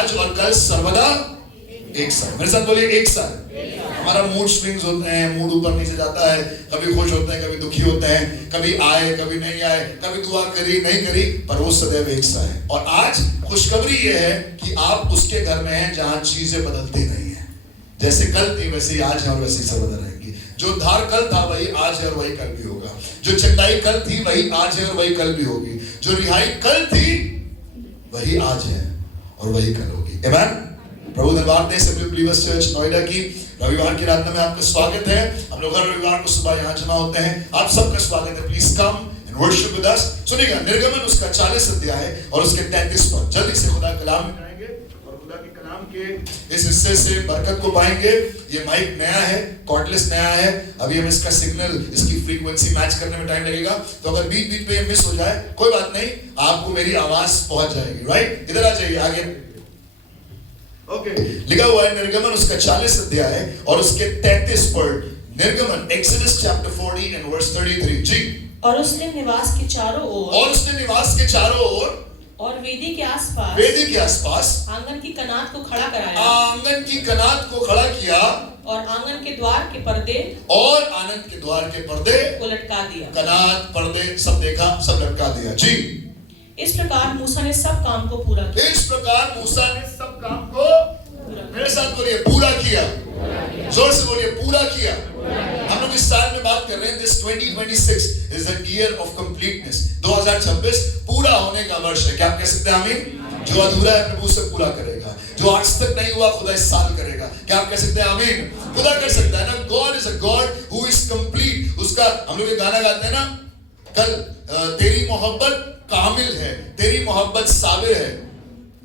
आज और कल सर्वदा एक सा। मेरे साथ बोलिए एक सा। हमारा मूड स्विंग्स होते हैं, मूड ऊपर नीचे जाता है, कभी खुश होते हैं, कभी दुखी होते हैं, कभी आए कभी नहीं आए, कभी दुआ करी नहीं करी, पर वो सदैव एक सा है। और आज खुशखबरी ये है कि आप उसके घर में हैं जहां चीजें बदलती नहीं है। जैसे कल थी वैसे ही आज है और वैसे ही सर्वदा रहेंगी। जो धार कल था वही आज है और वही कल भी होगा। जो चंगाई कल थी वही आज है और वही कल भी होगी। जो रिहाई कल थी वही आज है और वही कल होगी। आमीन। प्रभु धन्यवाद दें सिंपली बिलीवर्स चर्च नोएडा की रविवार की रात में आपका स्वागत है। हम लोग हर रविवार को सुबह यहाँ जमा होते हैं। आप सबका स्वागत है। Please come and worship with us. सुनिएगा निर्गमन उसका 40 अध्याय है और उसके 33 पद। जल्दी से खुदा कलाम में जाएंगे और खुदा के कलाम के इस हिस्से से बरकत को पाएंगे। ये माइक नया है, कॉर्डलेस नया है, अभी हम इसका सिग्नल, इसकी फ्रीक्वेंसी मैच करने में टाइम लगेगा। तो अगर बीच बीच में ये मिस हो जाए कोई बात नहीं, आपको मेरी आवाज पहुंच जाएगी। राइट, इधर आ जाइए आगे। ओके, लिखा हुआ है निर्गमन उसका 40 अध्याय है और उसके 33 पद। निर्गमन एक्सोडस चैप्टर 40 एंड वर्स 33 जी। और उसने निवास के चारों ओर और वेदी के आसपास आंगन की कनात को खड़ा कराया। आंगन की कनात को खड़ा किया और आंगन के द्वार के पर्दे को लटका दिया। कनात, पर्दे सब देखा, सब लटका दिया जी। इस प्रकार मूसा ने सब काम को पूरा किया। मेरे साथ बोलिए पूरा किया। जोर से बोलिए पूरा किया। हम लोग इस साल में बात कर रहे हैं this 2026 is the year of completeness. 2026 पूरा होने का वर्ष है। क्या आप कह सकते हैं आमीन? जो अधूरा है प्रभु से पूरा करेगा। जो आज तक नहीं हुआ खुदा इस साल करेगा। क्या आप कह सकते हैं आमीन? खुदा कर सकता है ना। God is a God who is complete. उसका हम लोग ये गाना गाते हैं ना, कल तेरी मोहब्बत कामिल है, तेरी मोहब्बत साबिर है,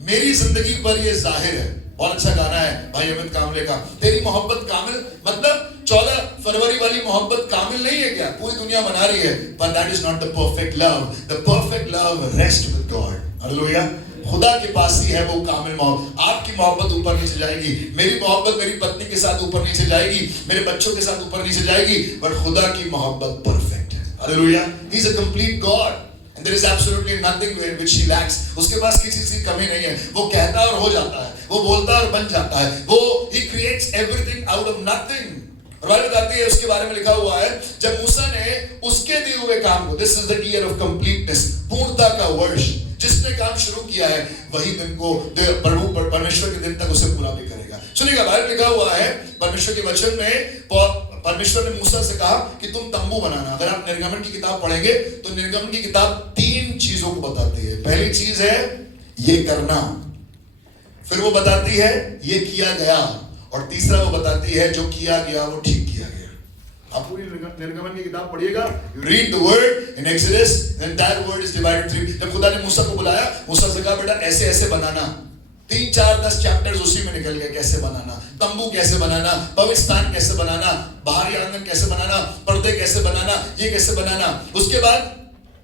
मेरी जिंदगी पर ये जाहिर है। बहुत अच्छा गाना है भाई अमित कामले का। तेरी मोहब्बत कामिल मतलब 14 फरवरी वाली मोहब्बत कामिल नहीं है क्या? पूरी दुनिया मना रही है, पर that is not the perfect love. The perfect love rest with God. Hallelujah. खुदा के पास ही है वो कामिल मोहब्बत। आपकी मोहब्बत ऊपर नीचे जाएगी, मेरी मोहब्बत मेरी पत्नी के साथ ऊपर नीचे जाएगी, मेरे बच्चों के साथ ऊपर नीचे जाएगी, पर खुदा की मोहब्बत परफेक्ट है। Hallelujah. He is a complete God and there is absolutely nothing in which he lacks. उसके पास किसी चीज की कमी नहीं है। वो कहता है और हो जाता है, वो बोलता है और बन जाता है, वो he creates everything out of nothing। और बाइबल बताती है उसके बारे में लिखा हुआ है जब मूसा ने उसके दिए हुए काम को, this is the year of completeness, पूर्णता का वर्ष, जिसने काम शुरू किया है वही दिन को प्रभु परमेश्वर के दिन तक उसे पूरा भी करेगा। सुनिएगा बाइबल लिखा हुआ है परमेश्वर के वचन में परमेश्वर ने मूसा से कहा कि तुम तंबू बनाना। अगर आप निर्गमन की किताब पढ़ेंगे तो निर्गमन की किताब 3 चीजों को बताती है। पहली चीज है ये करना, फिर वो बताती है ये किया गया, और तीसरा वो बताती है जो किया गया वो ठीक किया गया। आप पूरी निर्गमन की किताब पढ़िएगा, read the word in exodus, the entire word is divided 3। जब खुदा ने मूसा को बुलाया, मूसा से कहा बेटा ऐसे ऐसे बनाना। 3, 4, 10 चैप्टर्स उसी में निकल गए। कैसे बनाना, तंबू कैसे बनाना, पवित्र स्थान कैसे बनाना, बाहरी आंगन कैसे बनाना, पर्दे कैसे बनाना, ये कैसे बनाना। उसके बाद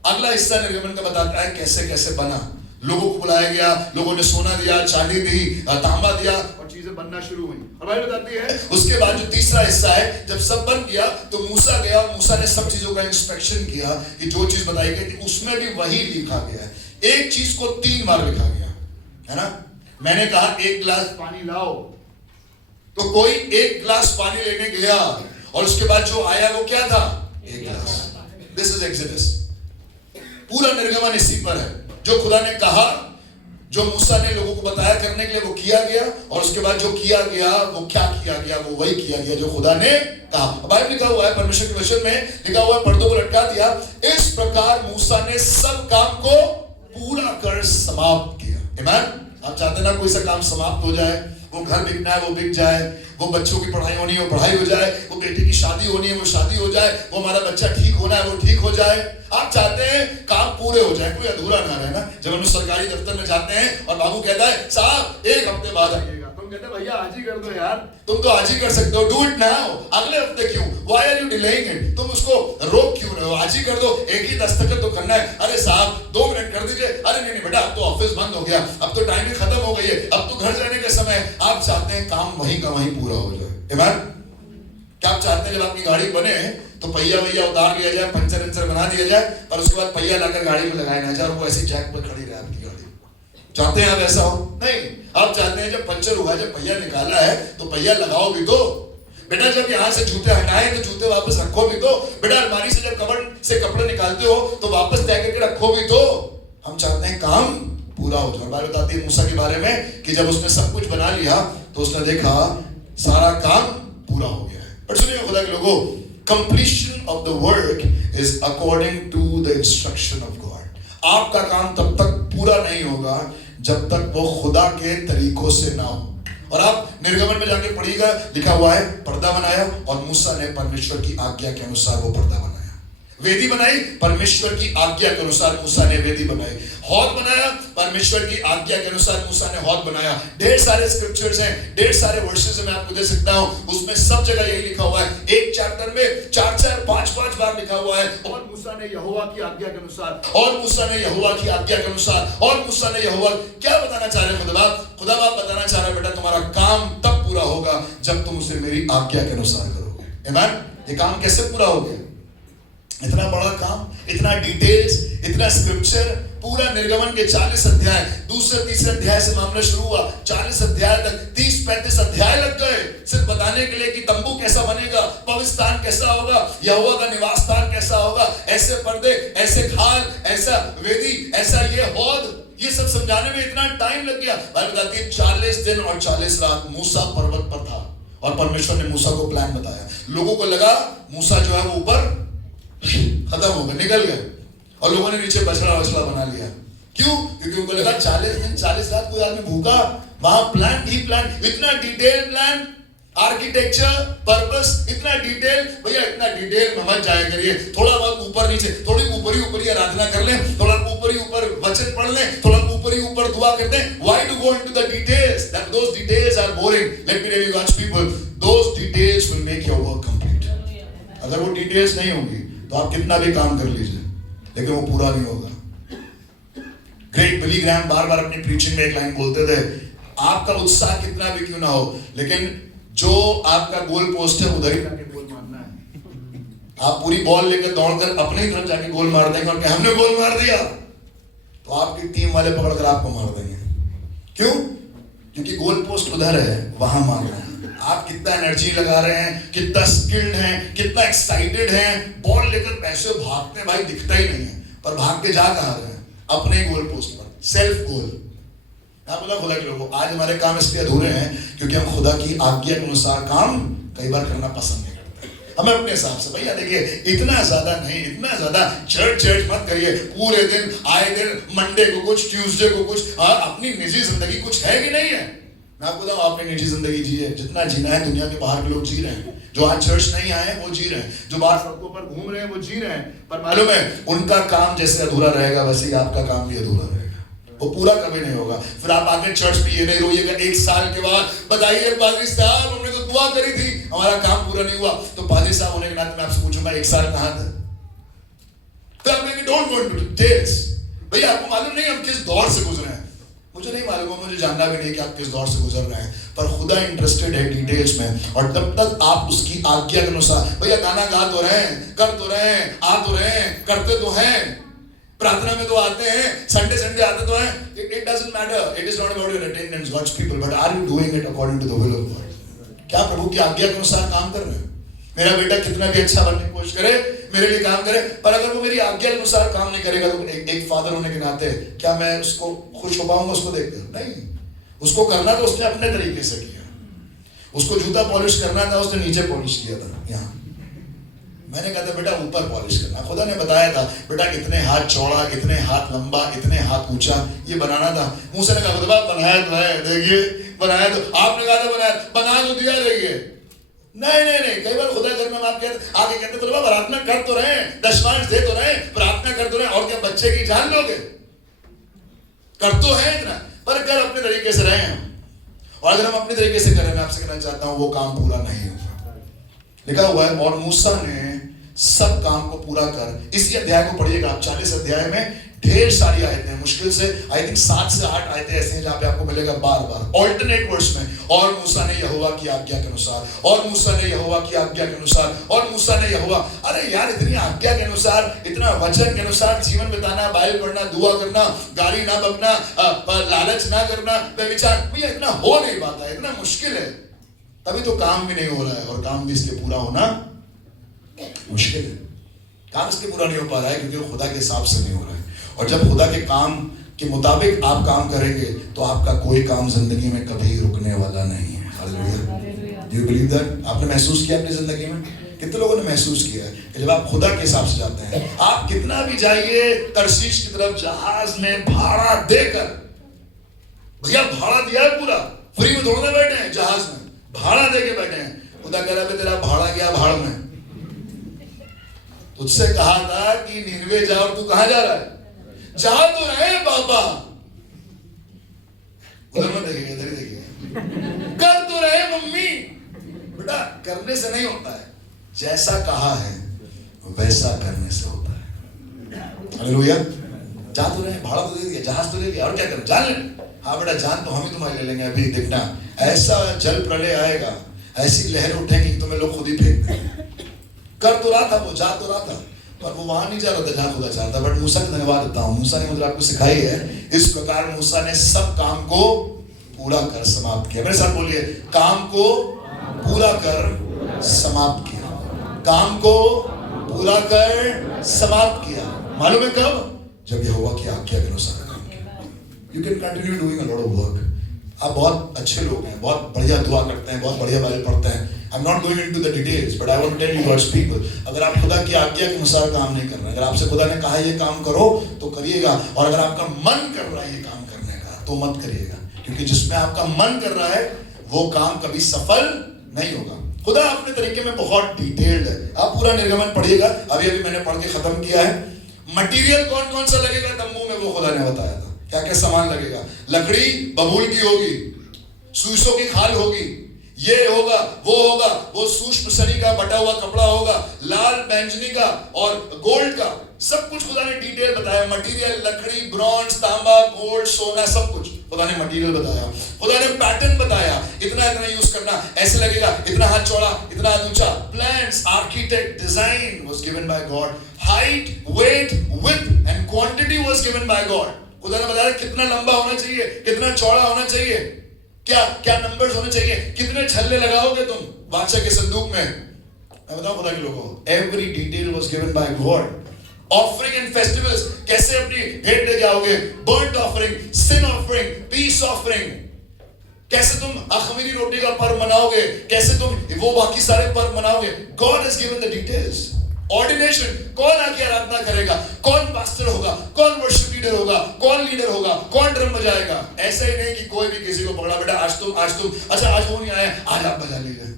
अगला हिस्सा निर्गमन का बताता है कैसे कैसे बना। लोगों को बुलाया गया, लोगों ने सोना दिया, चांदी दी, तांबा दिया और चीजें बनना शुरू हुई। और बाइबल बताती है उसके बाद जो तीसरा हिस्सा है, जब सब बन गया तो मूसा गया और मूसा ने सब चीजों का इंस्पेक्शन किया कि जो चीज बताई गई थी उसमें भी वही लिखा गया है। एक चीज को 3 बार लिखा गया है ना। मैंने कहा 1 गिलास पानी लाओ, तो कोई 1 गिलास पानी लेने गया और उसके बाद जो आया वो क्या था? 1 गिलास। This is exodus. पूरा निर्गमन इसी पर है। जो खुदा ने कहा, जो मूसा ने लोगों को बताया करने के लिए, वो किया गया, और उसके बाद जो किया गया वो क्या किया गया, वो वही किया गया जो खुदा ने कहा। बाइबल लिखा हुआ है, परमेश्वर के वचन में लिखा हुआ है, पर्दों को लटका दिया। इस प्रकार मूसा ने सब काम को पूरा कर समाप्त किया। आमीन। आप चाहते ना कोई सा काम समाप्त हो जाए, वो घर बिकना है वो बिक जाए, वो बच्चों की पढ़ाई होनी है वो पढ़ाई हो जाए, वो बेटी की शादी होनी है वो शादी हो जाए, वो हमारा बच्चा ठीक होना है वो ठीक हो जाए। आप चाहते हैं काम पूरे हो जाए, कोई अधूरा ना रहे ना। जब हम सरकारी दफ्तर में जाते हैं और बाबू कहता है साहब 1 हफ्ते बाद आइएगा, तुम कहते हैं भैया आज ही कर दो यार, तुम तो आज ही कर सकते हो, डू इट नाउ। अगले हफ्ते क्यों? Why are you delaying it? तुम उसको रोक क्यों रहे हो? आज ही कर दो, एक ही दस्तखत तो करना है। अरे साहब 2 मिनट कर दीजिए। अरे नहीं बेटा अब तो ऑफिस बंद हो गया, अब तो टाइमिंग खत्म हो गई है, अब तो घर जाने का समय। आप चाहते हैं काम वहीं का वहीं पूरा हो जाए। क्या आप चाहते हैं जब आपकी गाड़ी बने तो पहिया वैया उतार लिया जाए, पंचर वंचर बना दिया जाए, पर उसके बाद पहिया लाकर गाड़ी में लगाया ना जाए और वो ऐसी जैक पर खड़ी रहे आपकी गाड़ी? चाहते हैं आप ऐसा हो? नहीं। आप चाहते पहिया निकाला है तो पहिया लगाओ भी तो। बेटा जब यहाँ से जूते हटाए तो जूते वापस रखो भी तो। बेटा अलमारी से जब कबर्ड से कपड़े निकालते हो तो वापस तय करके रखो भी तो। हम चाहते हैं काम पूरा हो जाए। बाइबल बताती है मूसा के बारे में कि जब उसने सब कुछ बना लिया तो उसने देखा सारा काम पूरा हो गया है। पर सुनिए खुदा के लोगों, completion of the work is according to the instruction of God। आपका काम तब तक पूरा नहीं होगा जब तक वो खुदा के तरीकों से ना हो। और आप निर्गमन में जाके पढ़िएगा, लिखा हुआ है पर्दा बनाया और मूसा ने परमेश्वर की आज्ञा के अनुसार वो पर्दा बनाया। वेदी बनाई, परमेश्वर की आज्ञा के अनुसार मूसा ने वेदी बनाई। हौद बनाया, परमेश्वर की आज्ञा के अनुसार मूसा ने हौद बनाया। ढेर सारे स्क्रिप्चर्स हैं, ढेर सारे वर्सेस मैं आपको दे सकता हूं, उसमें सब जगह यही लिखा हुआ है। एक चैप्टर में 4-4, 5-5 बार लिखा हुआ है और मूसा ने यहोवा की आज्ञा के अनुसार, और मूसा ने यहोवा की आज्ञा के अनुसार, और मूसा ने यहोवा। क्या बताना चाह रहे हैं खुदा बाप बताना चाह रहे हैं बेटा तुम्हारा काम तब पूरा होगा जब तुम उसे मेरी आज्ञा के अनुसार करोगे। आमीन। ये काम कैसे पूरा हो गया? इतना बड़ा काम, इतना डिटेल्स, इतना स्क्रिप्चर, पूरा निर्गमन के 40 अध्याय, दूसरे तीसरे अध्याय से मामला शुरू हुआ, 40 अध्याय तक 30-35 अध्याय लग गए सिर्फ बताने के लिए कि तंबू कैसा बनेगा, पवित्र स्थान कैसा होगा, यहोवा का निवास स्थान कैसा होगा, ऐसे पर्दे, ऐसे खाल, ऐसा वेदी, ऐसा ये हौद, ये सब समझाने में इतना टाइम लग गया। बाइबल बताती है 40 दिन और 40 रात मूसा पर्वत पर था और परमेश्वर ने मूसा को प्लान बताया। लोगों को लगा मूसा जो है वो ऊपर खत्म हो गए, निकल गए, और लोगों ने नीचे बछड़ा बना लिया। क्यों? क्योंकि उनको लगा 40 दिन 40 रात कोई आदमी भूखा, वहां प्लान ही प्लान, इतना डिटेल प्लान, आर्किटेक्चर, पर्पस, इतना डिटेल। भैया इतना डिटेल में मत जाया करिए, थोड़ा बहुत ऊपर नीचे, थोड़ी ऊपरी आराधना कर लें, थोड़ा ऊपरी वचन पढ़ लें, थोड़ा ऊपर दुआ करते हैं। Why to go into the details? That those details are boring. Let me tell you God's people, those details will make your work complete. अगर वो डिटेल्स नहीं होंगी तो आप कितना भी काम कर लीजिए लेकिन वो पूरा नहीं होगा। ग्रेट बिली ग्रैहम बार-बार अपनी प्रीचिंग में एक लाइन बोलते थे, आपका उत्साह कितना भी क्यों ना हो, लेकिन जो आपका गोल पोस्ट है उधर ही जाके गोल मारना है। आप पूरी बॉल लेकर दौड़कर अपने ही तरफ जाके गोल मार देंगे और हमने गोल मार दिया तो आपकी टीम वाले पकड़कर आपको मार देंगे। क्यों? क्योंकि गोल पोस्ट उधर है, वहां मारना है। आप कितना एनर्जी लगा रहे हैं, कितना स्किल्ड हैं, कितना एक्साइटेड हैं, बॉल लेकर ऐसे भागते हैं, भाई दिखता ही नहीं है, पर भाग के जा कहां रहे हैं? अपने गोल पोस्ट पर, सेल्फ गोल। बोला खुदा के लोगों, आज हमारे काम इसलिए अधूरे हैं क्योंकि हम खुदा की आज्ञा के अनुसार काम कई बार करना पसंद नहीं करते। हमें अपने हिसाब से, भैया देखिए इतना ज्यादा नहीं, इतना ज्यादा चर्च मत करिए, पूरे दिन आए दिन मंडे को कुछ, ट्यूसडे को कुछ, और अपनी निजी जिंदगी कुछ है कि नहीं है? मैं आपको बताऊं, आपने निजी जिंदगी जी है, जितना जीना है दुनिया के बाहर के लोग जी रहे हैं। जो आज चर्च नहीं आए वो जी रहे हैं, जो बाहर सड़कों पर घूम रहे हैं वो जी रहे हैं, पर मालूम है उनका काम जैसे अधूरा रहेगा वैसे ही आपका काम भी अधूरा रहेगा, वो पूरा कभी नहीं होगा। फिर आप आके चर्च में ये नहीं रोइएगा 1 साल के बाद, बताइए पादरी साहब हमने तो दुआ करी थी हमारा काम पूरा नहीं हुआ। तो पादरी साहब होने के नाते मैं आपसे पूछूंगा 1 साल कहां थे? तो आप कहेंगे डोंट गो इनटू डिटेल्स। भैया आपको मालूम नहीं हम किस दौर से गुजरे हैं? मुझे नहीं मालूम, मुझे जानना भी नहीं कि आप किस दौर से गुजर रहे हैं, पर खुदा इंटरेस्टेड है डिटेल्स में। और तब तक आप उसकी आज्ञा के अनुसार, भैया गाना गा तो रहे हैं, कर तो रहे हैं, आ तो रहे हैं, करते तो हैं, प्रार्थना में तो आते हैं, संडे आते तो हैं, it doesn't matter, it is not about your attendance, God's people, but are you doing it according to the will of God? क्या प्रभु की आज्ञा के अनुसार काम कर रहे हैं? मेरा बेटा कितना भी अच्छा बनने की कोशिश करे, मेरे लिए काम करे, पर अगर वो मेरी आज्ञा के अनुसार काम नहीं करेगा तो एक फादर होने के नाते क्या मैं उसको खुश हो पाऊंगा उसको देखकर? नहीं। उसको करना तो उसने अपने तरीके से किया। उसको जूता पॉलिश करना था, उसने नीचे पॉलिश किया था, यहाँ मैंने कहा था बेटा ऊपर पॉलिश करना। खुदा ने बताया था बेटा इतने हाथ चौड़ा, इतने हाथ लंबा, इतने हाथ ऊंचा ये बनाना था। मूसा ने कहा खुदा बनाया तो है, देखिए बनाया तो, आपने कहा था बनाया, बना तो दिया, देखिए। नहीं, कई बार खुदा घर में आप आगे कहते तो प्रार्थना कर तो रहे, दशमांश दे तो रहे, प्रार्थना कर तो रहे, और क्या बच्चे की जान लोगे? कर तो है इतना, पर कर अपने तरीके से रहे हैं। और अगर हम अपने तरीके से करें, मैं आपसे कहना चाहता हूं वो काम पूरा नहीं होगा। लिखा हुआ है और मूसा ने सब काम को पूरा कर, इसी अध्याय को पढ़िएगा आप, 40 अध्याय में ढेर सारी आयतें हैं, मुश्किल से आई थिंक 7 से 8 आयतें ऐसे हैं जहां पे आपको मिलेगा बार बार ऑल्टरनेट वर्स में, और मूसा ने यहोवा की आज्ञा के अनुसार, और मूसा ने यहोवा की आज्ञा के अनुसार, और मूसा ने यहोवा। अरे यार, इतनी आज्ञा के अनुसार, इतना वचन के अनुसार जीवन बिताना, बाइबल पढ़ना, दुआ करना, गाली ना बकना, लालच ना करना, बेविचार, भैया इतना हो नहीं पाता है, इतना मुश्किल है। तभी तो काम भी नहीं हो रहा है, और काम भी इसके पूरा होना मुश्किल है। काम इसलिए पूरा नहीं हो पा रहा है क्योंकि वो खुदा के हिसाब से नहीं हो रहा है। और जब खुदा के काम के मुताबिक आप काम करेंगे तो आपका कोई काम जिंदगी में कभी रुकने वाला नहीं है। Hallelujah. Do you believe that? आपने महसूस किया अपनी जिंदगी में? कितने लोगों ने महसूस किया है कि जब आप खुदा के हिसाब से जाते हैं, आप कितना भी जाइए तरशीश की तरफ जहाज में भाड़ा देकर, भैया भाड़ा दिया है पूरा, फ्री में थोड़ा बैठे हैं, जहाज में भाड़ा दे के बैठे हैं। खुदा कह रहा है तेरा भाड़ा गया भाड़ में। तुझसे कहा था कि निनवे जाओ, तू कहां जा रहा है? जा तो रहे बाबा, उधर मत देखिएगा, इधर ही देखिएगा। कर तो रहे मम्मी। बेटा, करने से नहीं होता है, जैसा कहा है वैसा करने से होता है। हालेलुया। जा तो रहे, भाड़ा तो दे दिया, जहाज तो ले लिया, और क्या करें? जान ले। हाँ बेटा, जान तो हम ही तुम्हारी ले लेंगे। अभी देखना, ऐसा जल प्रलय आएगा, ऐसी लहर उठेंगी तुम्हें लोग खुद ही फेंक देंगे। कर तो रहा था वो, जा तो रहा था, पर वो वहां नहीं जा रहा था जहां खुदा चाहता। बट मूसा का धन्यवाद देता हूं, मूसा ने मुझे आपको सिखाई है। इस प्रकार मूसा ने सब काम को पूरा कर समाप्त किया। मेरे साथ बोलिए, काम को पूरा कर समाप्त किया। काम को पूरा कर समाप्त किया। मालूम है कब? जब यहोवा की आज्ञा के अनुसार काम किया। You can continue doing a lot of work. आप बहुत अच्छे लोग हैं, बहुत बढ़िया दुआ करते हैं, बहुत बढ़िया बाइबल पढ़ते हैं। I'm not going into the details, but I want to tell you God's people, अगर आप खुदा की आज्ञा के अनुसार काम नहीं कर रहे, अगर आपसे खुदा ने कहा ये काम करो तो करिएगा, और अगर आपका मन कर रहा है ये काम करने का तो मत करिएगा, क्योंकि जिसमें आपका मन कर रहा है वो काम कभी सफल नहीं होगा। खुदा अपने तरीके में बहुत डिटेल्ड है। आप पूरा निर्गमन पढ़िएगा, अभी अभी मैंने पढ़ के खत्म किया है। मटीरियल कौन कौन सा लगेगा तंबू में, वो खुदा ने बताया था। क्या क्या सामान लगेगा? लकड़ी बबूल की होगी, सूसों की खाल होगी, ये होगा, वो सूक्ष्म सनी का बटा हुआ कपड़ा होगा, लाल बैंजनी का और गोल्ड का, सब कुछ खुदा ने डिटेल बताया। मटेरियल लकड़ी, ब्रॉन्ज, तांबा, गोल्ड, सोना, सब कुछ खुदा ने मटेरियल बताया। खुदा ने पैटर्न बताया, इतना इतना यूज करना, ऐसे लगेगा, इतना हाथ चौड़ा, इतना हाथ ऊंचा। Plans, architect, design was given by God. Height, weight, width and quantity was given by God. खुदा ने बताया कितना लंबा होना चाहिए, कितना चौड़ा होना चाहिए, क्या क्या नंबर्स होने चाहिए, कितने छल्ले लगाओगे तुम बादशाह के संदूक में। मैं बताऊं खुदा के लोगों, every detail was given by God. Offering and festivals, कैसे अपनी भेंट लेके आओगे, बर्न्ट ऑफरिंग, सिन ऑफरिंग, पीस ऑफरिंग, कैसे तुम अखमीरी रोटी का पर्व मनाओगे, कैसे तुम वो बाकी सारे पर्व मनाओगे। God has given the details. Ordination, कौन आके आराधना करेगा, कौन पास्टर होगा, कौन वर्शिप लीडर होगा, कौन लीडर होगा, कौन ड्रम बजाएगा। ऐसा ही नहीं कि कोई भी किसी को पकड़ा, बेटा आज तुम अच्छा आज वो नहीं आया, आज आप बजा लीजिए।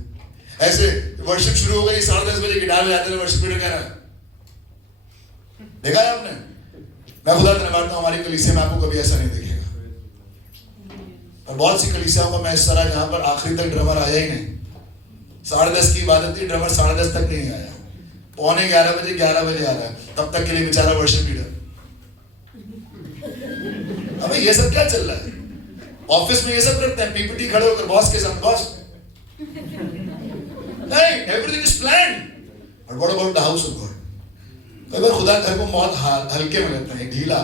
ऐसे वर्शिप शुरू हो गई, 10:30 बजे गिटार बजाते हैं, वर्शिप लीडर कह रहा है। देखा है आपने? मैं खुदा धन्यवाद करता हूं, हमारी कलीसिया में आपको कभी ऐसा नहीं दिखेगा। और बहुत सी कलीसियाओं का मैं इस तरह जहां पर आखिरी तक ड्रमर आया ही नहीं। 10:30 की इबादत थी, ड्रमर 10:30 तक नहीं आया, 11:15 बजे 11 बजे आ रहा है, तब तक के लिए बेचारा वर्शिप लीडर। अबे ये सब क्या चल रहा है? ऑफिस में ये सब करते हैं, पीपीटी खड़े होकर बॉस के सामने, बॉस नहीं, everything is planned. But what about the house of God? कई बार खुदा घर को बहुत हल्के में लेते हैं, ढीला।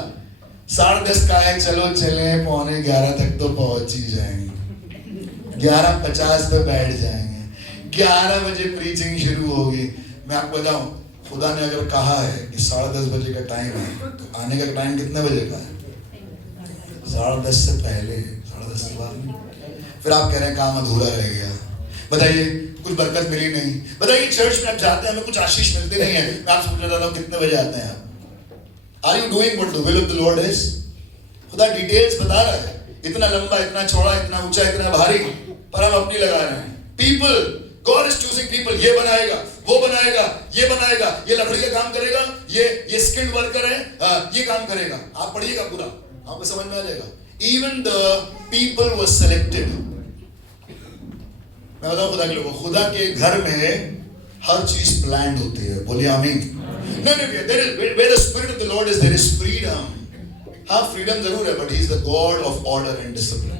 10:30 का है, चलो चले, 11:15 तक तो पहुंच ही जाएंगे, 11:50 पे बैठ जाएंगे, 11 बजे प्रीचिंग शुरू होगी। मैं आपको बताऊं, खुदा ने अगर कहा है कि 10:30 बजे का टाइम है, तो आने का टाइम कितने बजे का है? 10:30 से पहले, 10:30 के बाद नहीं। फिर आप कह रहे हैं काम अधूरा रह गया, बताइए कुछ बरकत मिली नहीं। बताइए चर्च में आप जाते हैं, हमें कुछ आशीष मिलती नहीं है। मैं आपसे पूछना चाहता हूं, कितने बजे आते हैं आप? Are you doing what the will of the lord is? खुदा डिटेल्स बता रहा है, इतना लंबा, इतना चौड़ा, इतना ऊंचा, इतना भारी, पर हम अपनी लगा रहे हैं। People, God is choosing people. ये बनाएगा, वो बनाएगा, ये बनाएगा, ये लकड़ी का काम करेगा, ये स्किल्ड वर्कर है, ये काम करेगा। आप पढ़िएगा पूरा, आपको समझ में आ जाएगा। Even the people were selected. मैं बताऊं खुदा के लोगों, खुदा के घर में हर चीज प्लान्ड होती है। बोलिए आमीन। No, where the spirit of the Lord is, there is freedom. हाँ फ्रीडम जरूर है, but he is the God of order and discipline.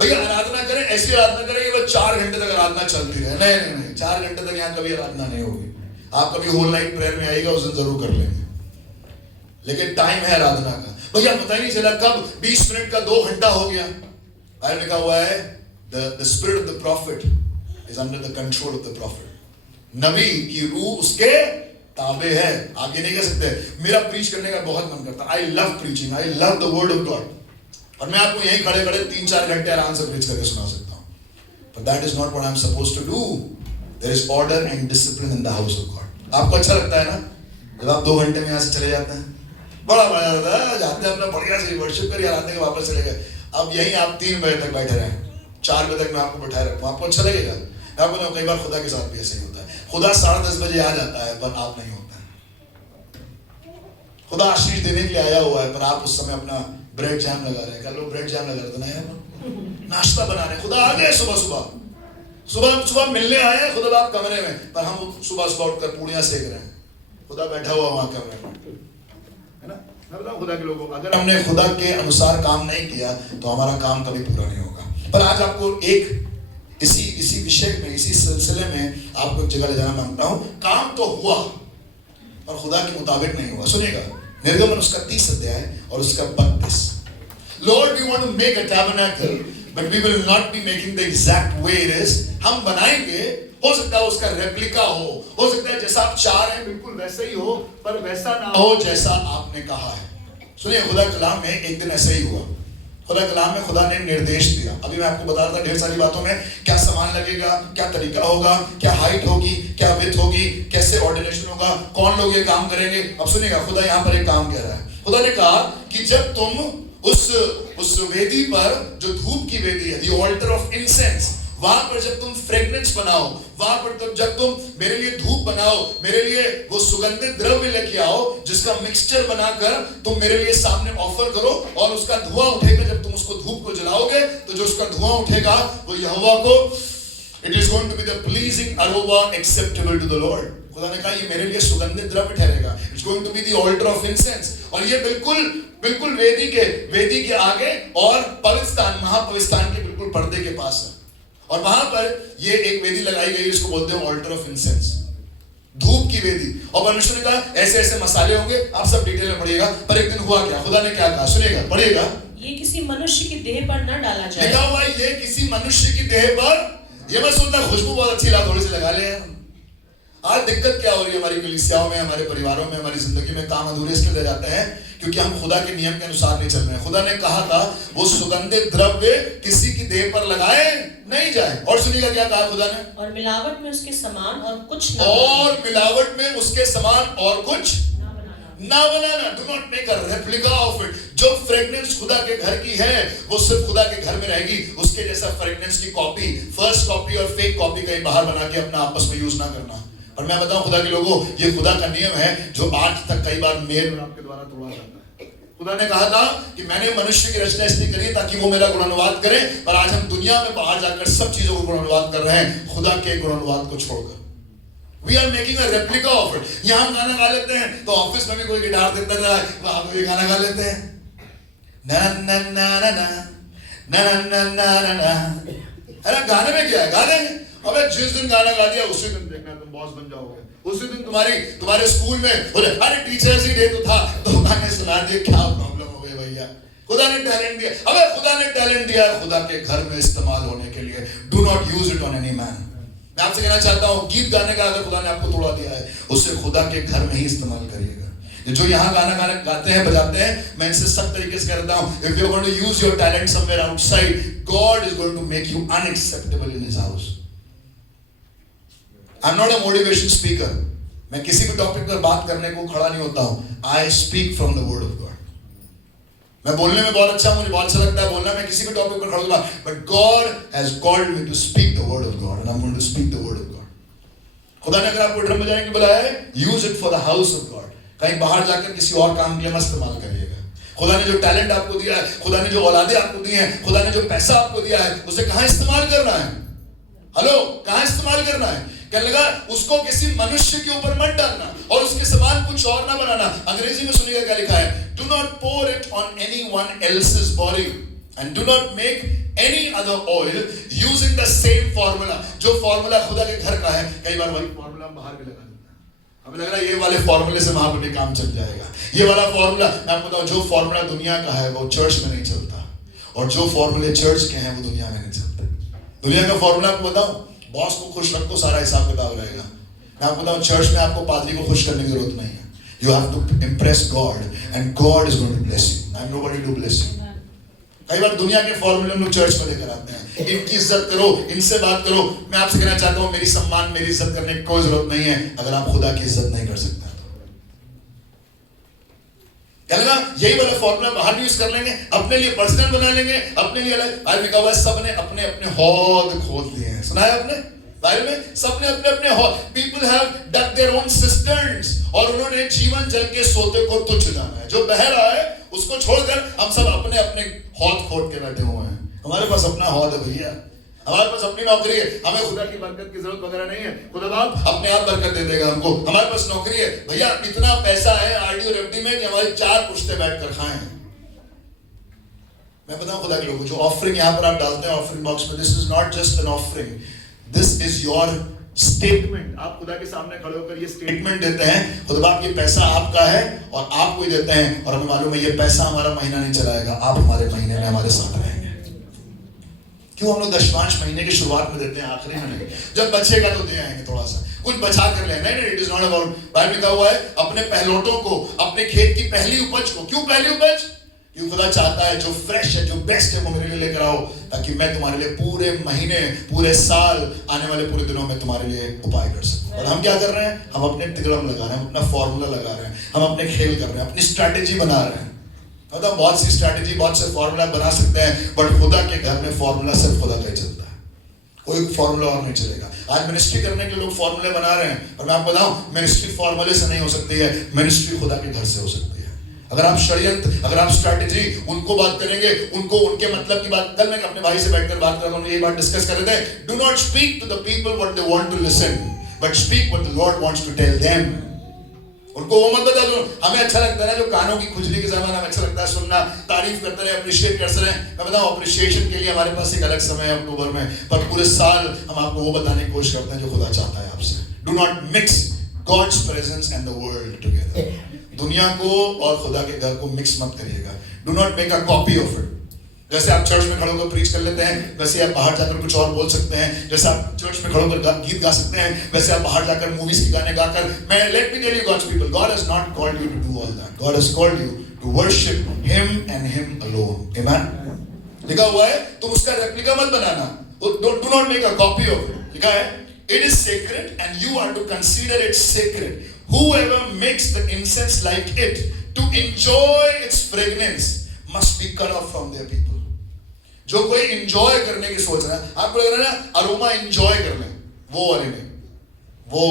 भैया आराधना करें, ऐसी आराधना करें कि वो 4 घंटे तक आराधना चलती रहे। नहीं नहीं नहीं, 4 घंटे तक यहाँ कभी आराधना नहीं होगी। आप कभी होल नाइट प्रेयर में आएगा उस दिन जरूर कर लेंगे, लेकिन टाइम है आराधना का। भैया पता ही नहीं चला कब 20 मिनट का 2 घंटा हो गया। बाइबल लिखा हुआ है the spirit of the profit is under the control of the profit. नबी की रूह उसके ताबे है, आगे नहीं कह सकते। मेरा प्रीच करने का बहुत मन करता, I love preaching, I love the word of God, और मैं आपको यहीं खड़े खड़े 3-4 घंटे आराम से प्रीच करके सुना सकता हूँ। But that is not what I am supposed to do. There is order and discipline in the house of God. आपको अच्छा लगता है ना जब आप 2 घंटे में यहाँ से चले जाते हैं? बड़ा मजा आता है, जाते हैं अपना बढ़िया से वर्शिप कर आते हैं, वापस चले गए। अब यहीं आप 3 बजे तक बैठे रहे, 4 बजे तक मैं आपको बैठाए रखूँ, आपको अच्छा लगेगा? मैं आपको कई बार खुदा के साथ भी ऐसे ही होता है। खुदा 10:30 बजे आ जाता है पर आप नहीं होता है। खुदा आशीष देने के लिए आया हुआ है पर आप उस समय अपना ब्रेड जैम लगा रहे हैं। कल लोग ब्रेड जैम लगा रहे थे ना, नाश्ता बना रहे हैं। खुदा आ गए सुबह मिलने आए हैं खुदा आप कमरे में, पर हम सुबह उठकर पूड़ियां सेक रहे हैं। खुदा बैठा हुआ वहां कमरे में, है ना? मैं बताऊं खुदा के लोगों, अगर हमने खुदा के अनुसार काम नहीं किया तो हमारा काम कभी पूरा नहीं होगा। पर आज आपको एक इसी विषय में, इसी सिलसिले में आपको एक जगह ले जाना मांगता हूं। काम तो हुआ और खुदा के मुताबिक नहीं हुआ। सुनिएगा, निर्गमन उसका 30 अध्याय और उसका 32। Lord, we want to make a tabernacle, but we will not be making the exact way it is. हम बनाएंगे, हो सकता है उसका रेप्लिका हो सकता है जैसा आप चाह रहे हैं बिल्कुल वैसे ही हो, पर वैसा ना हो जैसा आपने कहा है। सुनिए, खुदा कलाम में एक दिन ऐसे ही हुआ। खुदा कलाम में खुदा ने निर्देश दिया। अभी मैं आपको बता रहा था ढेर सारी बातों में, क्या सामान लगेगा, क्या तरीका होगा, क्या हाइट होगी, क्या विड्थ होगी, कैसे ऑर्डिनेशन होगा, कौन लोग ये काम करेंगे। अब सुनिएगा, खुदा यहाँ पर एक काम कह रहा है। खुदा ने कहा कि जब तुम उस वेदी पर, जो धूप की वेदी है, द ऑल्टर ऑफ इंसेंस, वहां पर जब तुम फ्रेग्रेंस बनाओ, वहां पर जब तुम मेरे लिए धूप बनाओ, मेरे लिए वो सुगंधित द्रव्य लेके आओ जिसका मिक्सचर बनाकर तुम मेरे लिए सामने ऑफर करो, और उसका धुआं उठेगा। जब तुम उसको धूप को जलाओगे तो जो उसका धुआं उठेगा वो यहोवा को, it is going to be the pleasing aroma acceptable to the lord. खुदा ने कहा ये मेरे लिए सुगंधित द्रव्य ठहरेगा। It's going to be the altar of incense, और ये बिल्कुल वेदी के आगे और पवित्रस्थान, महापवित्रस्थान के बिल्कुल पर्दे के पास है। और वहां पर ये एक वेदी लगाई गई, इसको बोलते हैं ऑल्टर ऑफ इंसेंस, धूप की वेदी। और परमेश्वर ने कहा ऐसे ऐसे मसाले होंगे, आप सब डिटेल में पढ़िएगा। पर एक दिन हुआ क्या, खुदा ने क्या कहा, सुनिएगा, पढ़िएगा। ये किसी मनुष्य की देह पर न डाला जाए। लिखा हुआ है ये किसी मनुष्य की देह पर। ये मत सोचना खुशबू बहुत अच्छी लगा, थोड़ी सी लगा ले। आज दिक्कत क्या हो रही है हमारी कलीसियाओं में, हमारे परिवारों में, हमारी जिंदगी में, काम अधूरे इसके लिए जाते हैं क्योंकि हम खुदा के नियम के अनुसार नहीं चल रहे हैं। खुदा ने कहा था वो सुगंधित द्रव्य किसी की देह पर लगाए नहीं जाए। और सुनिएगा क्या कहा खुदा ने, और मिलावट में उसके समान और कुछ ना बनाना। Do not make a replica of it. जो फ्रेग्रेंस खुदा के घर की है वो सिर्फ खुदा के घर में रहेगी। उसके जैसा फ्रेग्रेंस की कॉपी, फर्स्ट कॉपी और फेक कॉपी कहीं बाहर बना के अपना आपस में यूज ना करना। और मैं बताऊं खुदा के लोगों, ये खुदा का नियम है जो आज तक कई बार मेरे और आपके द्वारा तोड़ा जाता है। खुदा ने कहा था कि मैंने मनुष्य की रचना इसलिए करी ताकि वो मेरा गुणानुवाद करे, पर आज हम दुनिया में बाहर जाकर सब चीजों को गुणानुवाद कर रहे हैं खुदा के गुणानुवाद को छोड़कर। We are making a replica of it. यहाँ हम गाना गा लेते हैं तो ऑफिस में भी कोई गिटार देता है, वहां पे भी गाना गा लेते हैं, ना ना ना ना ना ना ना ना ना ना। अरे गाने में क्या है, गा देंगे। अबे जिस दिन गाना गा दिया उसी दिन देखना तुम बॉस बन जाओगे। उसी दिन तुम्हारे स्कूल में बोले अरे टीचर्स ही डे तो था तो गाने सुना दिए, क्या प्रॉब्लम हो गई भैया। खुदा ने टैलेंट दिया, अबे खुदा ने टैलेंट दिया खुदा के घर में इस्तेमाल होने के लिए। Do not use it on any man. मैं आपसे कहना चाहता हूं, गीत गाने का अगर खुदा ने आपको तोड़ा दिया है उसे खुदा के घर में ही इस्तेमाल करिएगा। जो यहाँ गाना गाते हैं, बजाते हैं, मैं इनसे सब तरीके से कहता हूं, if you are going to use your talent somewhere outside, God is going to make you unacceptable in His house. I'm not a motivation speaker. मैं किसी भी टॉपिक पर बात करने को खड़ा नहीं होता हूं। I speak from the word of God. मैं बोलने में बहुत अच्छा, मुझे बहुत अच्छा लगता है बोलना, मैं किसी भी टॉपिक पर खड़ा होगा, but God has called me to speak the word of God and I'm going to speak the word of God. खुदा ने अगर आपको ड्रम बजाने के लिए बुलाया है, use it for the house of God. कहीं बाहर जाकर किसी और काम के लिए मत इस्तेमाल करिएगा। खुदा ने जो टैलेंट आपको दिया है, खुदा ने जो औलादे आपको दी हैं, खुदा ने जो पैसा आपको दिया है, उसे कहाँ इस्तेमाल करना है? हेलो, कहाँ इस्तेमाल करना है? कहने लगा उसको किसी मनुष्य के ऊपर मत डालना। और उसके समान कुछ और ना बनाना। अंग्रेजी में सुनिएगा क्या लिखा है, do not pour it on anyone elses body and do not make any other oil using the same formula. जो फॉर्मूला खुदा के घर का है, कई बार वही फॉर्मूला हम बाहर भी लगा देते हैं। हमें लग रहा है ये वाले फॉर्मूले से वहां पर काम चल जाएगा। ये वाला फॉर्मूला, मैं आपको बताऊं, जो फॉर्मूला दुनिया का है वो चर्च में नहीं चलता, और जो फॉर्मूले चर्च के हैं वो दुनिया में नहीं चलते। दुनिया का फॉर्मूला आपको बताऊं, बॉस को खुश रखो, सारा हिसाब किताब रहेगा। मैं आपको बताऊं, चर्च में आपको पादरी को खुश करने की जरूरत नहीं है। You have to impress God and God is going to bless you. I am nobody to bless you. कई बार दुनिया के फॉर्मूले हम लोग चर्च में लेकर आते हैं, इनकी इज्जत करो, इनसे बात करो। मैं आपसे कहना चाहता हूं, मेरी सम्मान, मेरी इज्जत करने की कोई जरूरत नहीं है अगर आप खुदा की इज्जत नहीं कर सकते। ना यही वाला फॉर्मूला बाहर यूज कर लेंगे, अपने लिए पर्सनल बना लेंगे, अपने लिए अलग। बाइबल में कहा हुआ है सबने अपने अपने हौद खोद लिए हैं। सुना है आपने बाइबल में, सबने अपने अपने हौद, people have dug their own cisterns, और उन्होंने जीवन जल के सोते को तुच्छ जाना है। जो बह रहा है उसको छोड़कर हम सब अपने अपने हौद खोद के बैठे हुए हैं। हमारे पास अपना हौद है भैया, हमारे पास अपनी नौकरी है, हमें खुदा की बरकत की जरूरत वगैरह नहीं है। खुदा बाप अपने आप बरकत दे देगा हमको। हमारे पास नौकरी है भैया, इतना पैसा है आरडी और एफडी में कि हमारी 4 पुश्ते बैठकर खाएं। मैं बताऊं खुदा के लोगों, जो ऑफरिंग यहां पर आप डालते हैं ऑफरिंग बॉक्स में, this is not just an offering, this is your statement. आप खुदा के सामने खड़े होकर ये स्टेटमेंट देते हैं, खुदा बाप ये पैसा आपका है और आपको ही देते हैं, और हमें मालूम है ये पैसा हमारा महीना नहीं चलाएगा, आप हमारे महीने में हमारे साथ रहेंगे। क्यों हम लोग दशमांश महीने की शुरुआत में देते हैं, आखिरी में नहीं। जब बचेगा तो दे आएंगे, थोड़ा सा कुछ बचा कर ले। नहीं, it is not about. Bible में कहा हुआ है अपने पहलोटों को, अपने खेत की पहली उपज को। क्यों पहली उपज? क्योंकि खुदा चाहता है जो फ्रेश है, जो बेस्ट है, वो मेरे लिए लेकर आओ, ताकि मैं तुम्हारे लिए पूरे महीने, पूरे साल, आने वाले पूरे दिनों में तुम्हारे लिए उपाय कर सकूं। और हम क्या कर रहे हैं? हम अपने तिगड़म लगा रहे हैं, अपना फॉर्मूला लगा रहे हैं, हम अपने खेल कर रहे हैं, अपनी स्ट्रैटेजी बना रहे हैं। मतलब बहुत सी स्ट्रैटेजी, बहुत से फॉर्मूला बना सकते हैं, बट खुदा के घर में फॉर्मूला सिर्फ खुदा का ही चलता है, कोई फॉर्मूला और नहीं चलेगा। आज मिनिस्ट्री करने के लोग फॉर्मूले बना रहे हैं, और मैं आपको बताऊं, मिनिस्ट्री फॉर्मूले से नहीं हो सकती है, मिनिस्ट्री खुदा के घर से हो सकती है। अगर आप षड्यंत्र, अगर आप स्ट्रैटेजी, उनको बात करेंगे, उनको उनके मतलब की बात। कल मैं अपने भाई से बैठकर बात कर रहा हूं, ये बात डिस्कस कर रहे थे, do not speak to the people what they want to listen, but speak what the lord wants to tell them. उनको वो मत बता दो। हमें अच्छा लगता है जो कानों की खुजली के ज़माना में अच्छा लगता है सुनना, तारीफ करते रहे, अप्रिशिएट करते रहे। मैं बताऊं, अप्रिशिएशन के लिए हमारे पास एक अलग समय है अक्टूबर में, पर पूरे साल हम आपको वो बताने की कोशिश करते हैं जो खुदा चाहता है आपसे। Do not mix God's presence and the world together. दुनिया को और खुदा के घर को मिक्स मत करिएगा। Do not make a copy of it. जैसे आप चर्च में खड़े होकर प्रीच कर लेते हैं, वैसे आप बाहर जाकर कुछ और बोल सकते हैं। जैसे आप चर्च में खड़े होकर गीत गा सकते हैं, वैसे आप बाहर जाकर मूवीज के गाने गाकर। मैं let me tell you God's people, God has not called you to do all that. God has called you to worship him and him alone. Amen. लिखा हुआ है तुम उसका रेप्लिका मत बनाना, do not make a copy of it. लिखा है it is sacred and you are to consider it sacred. Whoever makes the incense like it to enjoy its fragrance must be cut off from their people. जो कोई enjoy करने की सोच रहा है, आपको लग रहा है ना अरोमा enjoy कर लें, वो वाले नहीं, वो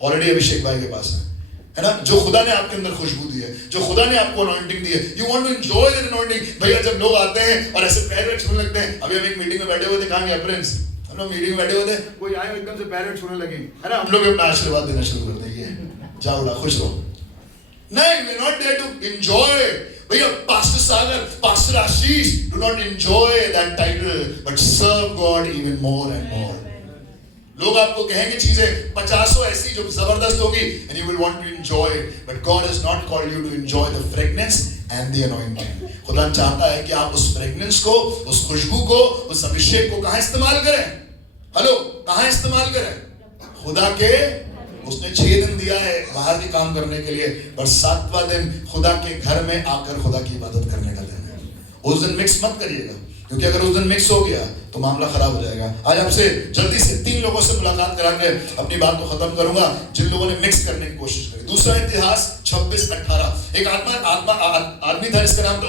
ऑलरेडी अभिषेक भाई के पास है ना। जो खुदा ने आपके अंदर खुशबू दी है, जो खुदा ने आपको अनॉइंटिंग दी है, you want to enjoy that anointing। भैया जब लोग आते हैं और ऐसे पैर छूने लगते हैं, अभी हम एक मीटिंग में बैठे हुए थे, कहाँ गया प्रिंस, हम लोग मीटिंग में बैठे हुए थे, कोई आए एकदम से पैर छूने लगे, है ना, हम लोग अपना आशीर्वाद देना शुरू कर देंगे, जाओ ना खुश रहो। नहीं, we are not there to enjoy। भैया pastor Sagar, pastor Ashish, do not enjoy that title but serve God even more and more। लोग आपको कहेंगे चीजें 50 ऐसी जो जबरदस्त होगी and you will want to enjoy it, but God has not called you to enjoy the fragrance and the anointing। खुदा चाहता है कि आप उस फ्रेग्रेंस को, उस खुशबू को, उस अभिषेक को कहां इस्तेमाल करें? हेलो, कहां इस्तेमाल करें? खुदा के, उसने 6 दिन दिया है बाहर भी काम करने के लिए, पर 7वां दिन खुदा के घर में आकर खुदा की इबादत करने का दिन है। उस दिन मिक्स मत करिएगा, क्योंकि अगर उस दिन मिक्स हो गया तो मामला खराब हो जाएगा। आज आपसे जल्दी से 3 लोगों से मुलाकात करा के अपनी बात को खत्म करूंगा जिन लोगों ने मिक्स करने की कोशिश करी। दूसरा इतिहास 26:18। एक आदमी था, इसका नाम था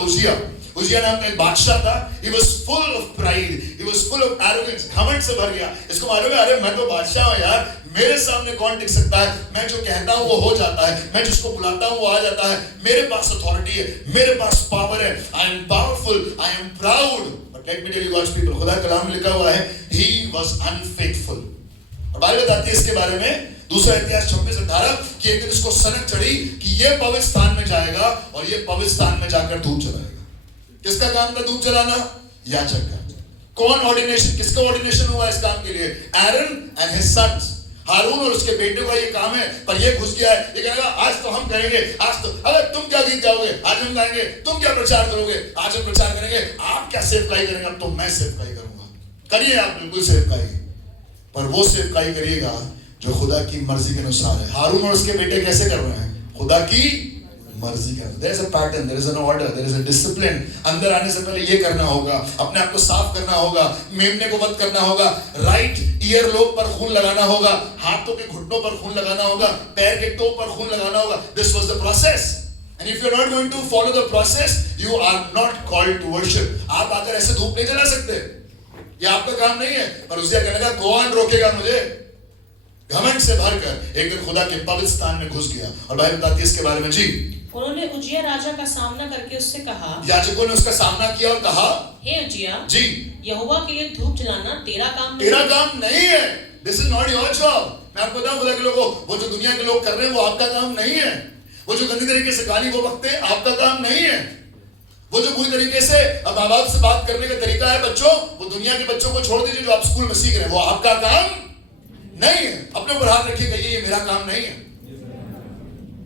उजिया नाम का एक बादशाह था। He was full of pride, he was full of arrogance, घमंड से भर गया। इसको मालूम है, अरे मैं तो बादशाह हूं यार, मेरे सामने कौन टिक सकता है, मैं जो कहता हूं वो हो जाता है, मैं जिसको बुलाता हूं वो आ जाता है, मेरे पास अथॉरिटी है, मेरे पास पावर है, I am powerful, I am proud। But let me tell you God's people, खुदा कलाम में लिखा हुआ है he was unfaithful। और बाइबल बताती है इसके बारे में, दूसरा इतिहास 26:18 कि एक दिन इसको सनक चढ़ी कि ये पवित्र स्थान में जाएगा और ये पवित्र स्थान में जाकर धूप जलाएगा। किसका काम था धूप जलाना? याजक का। कौन ऑर्डिनेशन, किसका ऑर्डिनेशन हुआ इस काम के लिए? एरन एंड हिज सन्स, हारून और उसके बेटे का ये काम है। पर ये घुस गया है, ये कहेगा आज तो हम करेंगे, आज तो अरे तुम क्या गीत गाओगे, आज हम गाएंगे, तुम क्या प्रचार करोगे, आज हम प्रचार करेंगे, आप क्या सेवकाई करेंगे, अब तो मैं सेवकाई करूंगा। करिए आप बिल्कुल सेवकाई, पर वो सेवकाई करिएगा जो खुदा की मर्जी के अनुसार है। हारून और उसके बेटे कैसे कर रहे हैं? खुदा की मर्जी का। There is a pattern, there is an order, there is a discipline. अंदर आने से पहले ये करना होगा, अपने आप को साफ करना होगा, मेमने को वध करना होगा, राइट ईयर लोब पर खून लगाना होगा, हाथों के घुटनों पर खून लगाना होगा, पैर के टो पर खून लगाना होगा। This was the process. And if you are not going to follow the process, you are not called to worship. आप आकर ऐसे धूप नहीं जला सकते, ये आपका काम नहीं है। पर उसे कहने लगा कौन रोकेगा मुझे? घमंड से भरकर एक दिन खुदा के पवित्र स्थान में घुस गया। और बाइबल बताती है इसके बारे में जी, उन्होंने उजिया राजा का सामना करके उससे कहा, याजकों ने उसका सामना किया और कहा, हे उजिया जी, यहोवा के लिए धूप जलाना तेरा काम नहीं, तेरा काम नहीं है। This is not your job. मैं आपको बताऊं खुदा के लोगों, वो जो दुनिया के लोग कर रहे हैं वो आपका काम नहीं है। वो जो गंदी तरीके से गाली वो बकते हैं आपका काम नहीं है। वो जो बुरी तरीके से अब माँ बाप से बात करने का तरीका है बच्चों, वो दुनिया के बच्चों को छोड़ दीजिए जो आप स्कूल में सीख रहे हैं, वो आपका काम नहीं है। अपने ऊपर हाथ रखिए, कहिए ये मेरा काम नहीं है,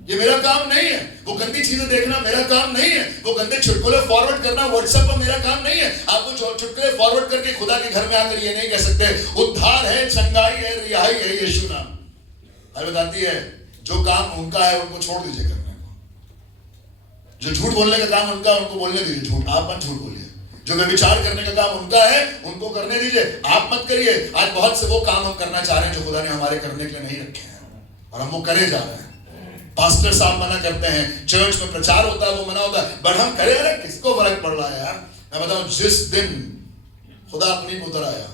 ये मेरा काम नहीं है। वो गंदी चीजें देखना मेरा काम नहीं है। वो गंदे चुटकुले फॉरवर्ड करना व्हाट्सएप पर मेरा काम नहीं है। आपको चुटकुले फॉरवर्ड करके खुदा के घर में आकर ये नहीं कह सकते उद्धार है, चंगाई है, रिहाई है यीशु नाम। भाई बताती है जो काम उनका है उनको छोड़ दीजिए करने को। जो झूठ बोलने का काम उनका, उनको बोलने दीजिए झूठ, आप मत झूठ बोलिए। जो व्यभिचार करने का काम उनका है उनको करने दीजिए, आप मत करिए। आज बहुत से वो काम हम करना चाह रहे हैं जो खुदा ने हमारे करने के लिए नहीं रखे हैं और हम वो करे जा रहे हैं। पास्टर साहब मना करते हैं, चर्च में प्रचार होता है वो मना होता है, बट हम करे, अरे किसको फर्क पड़ रहा है यार। मैं बताऊं जिस दिन खुदा अपनी उतर आया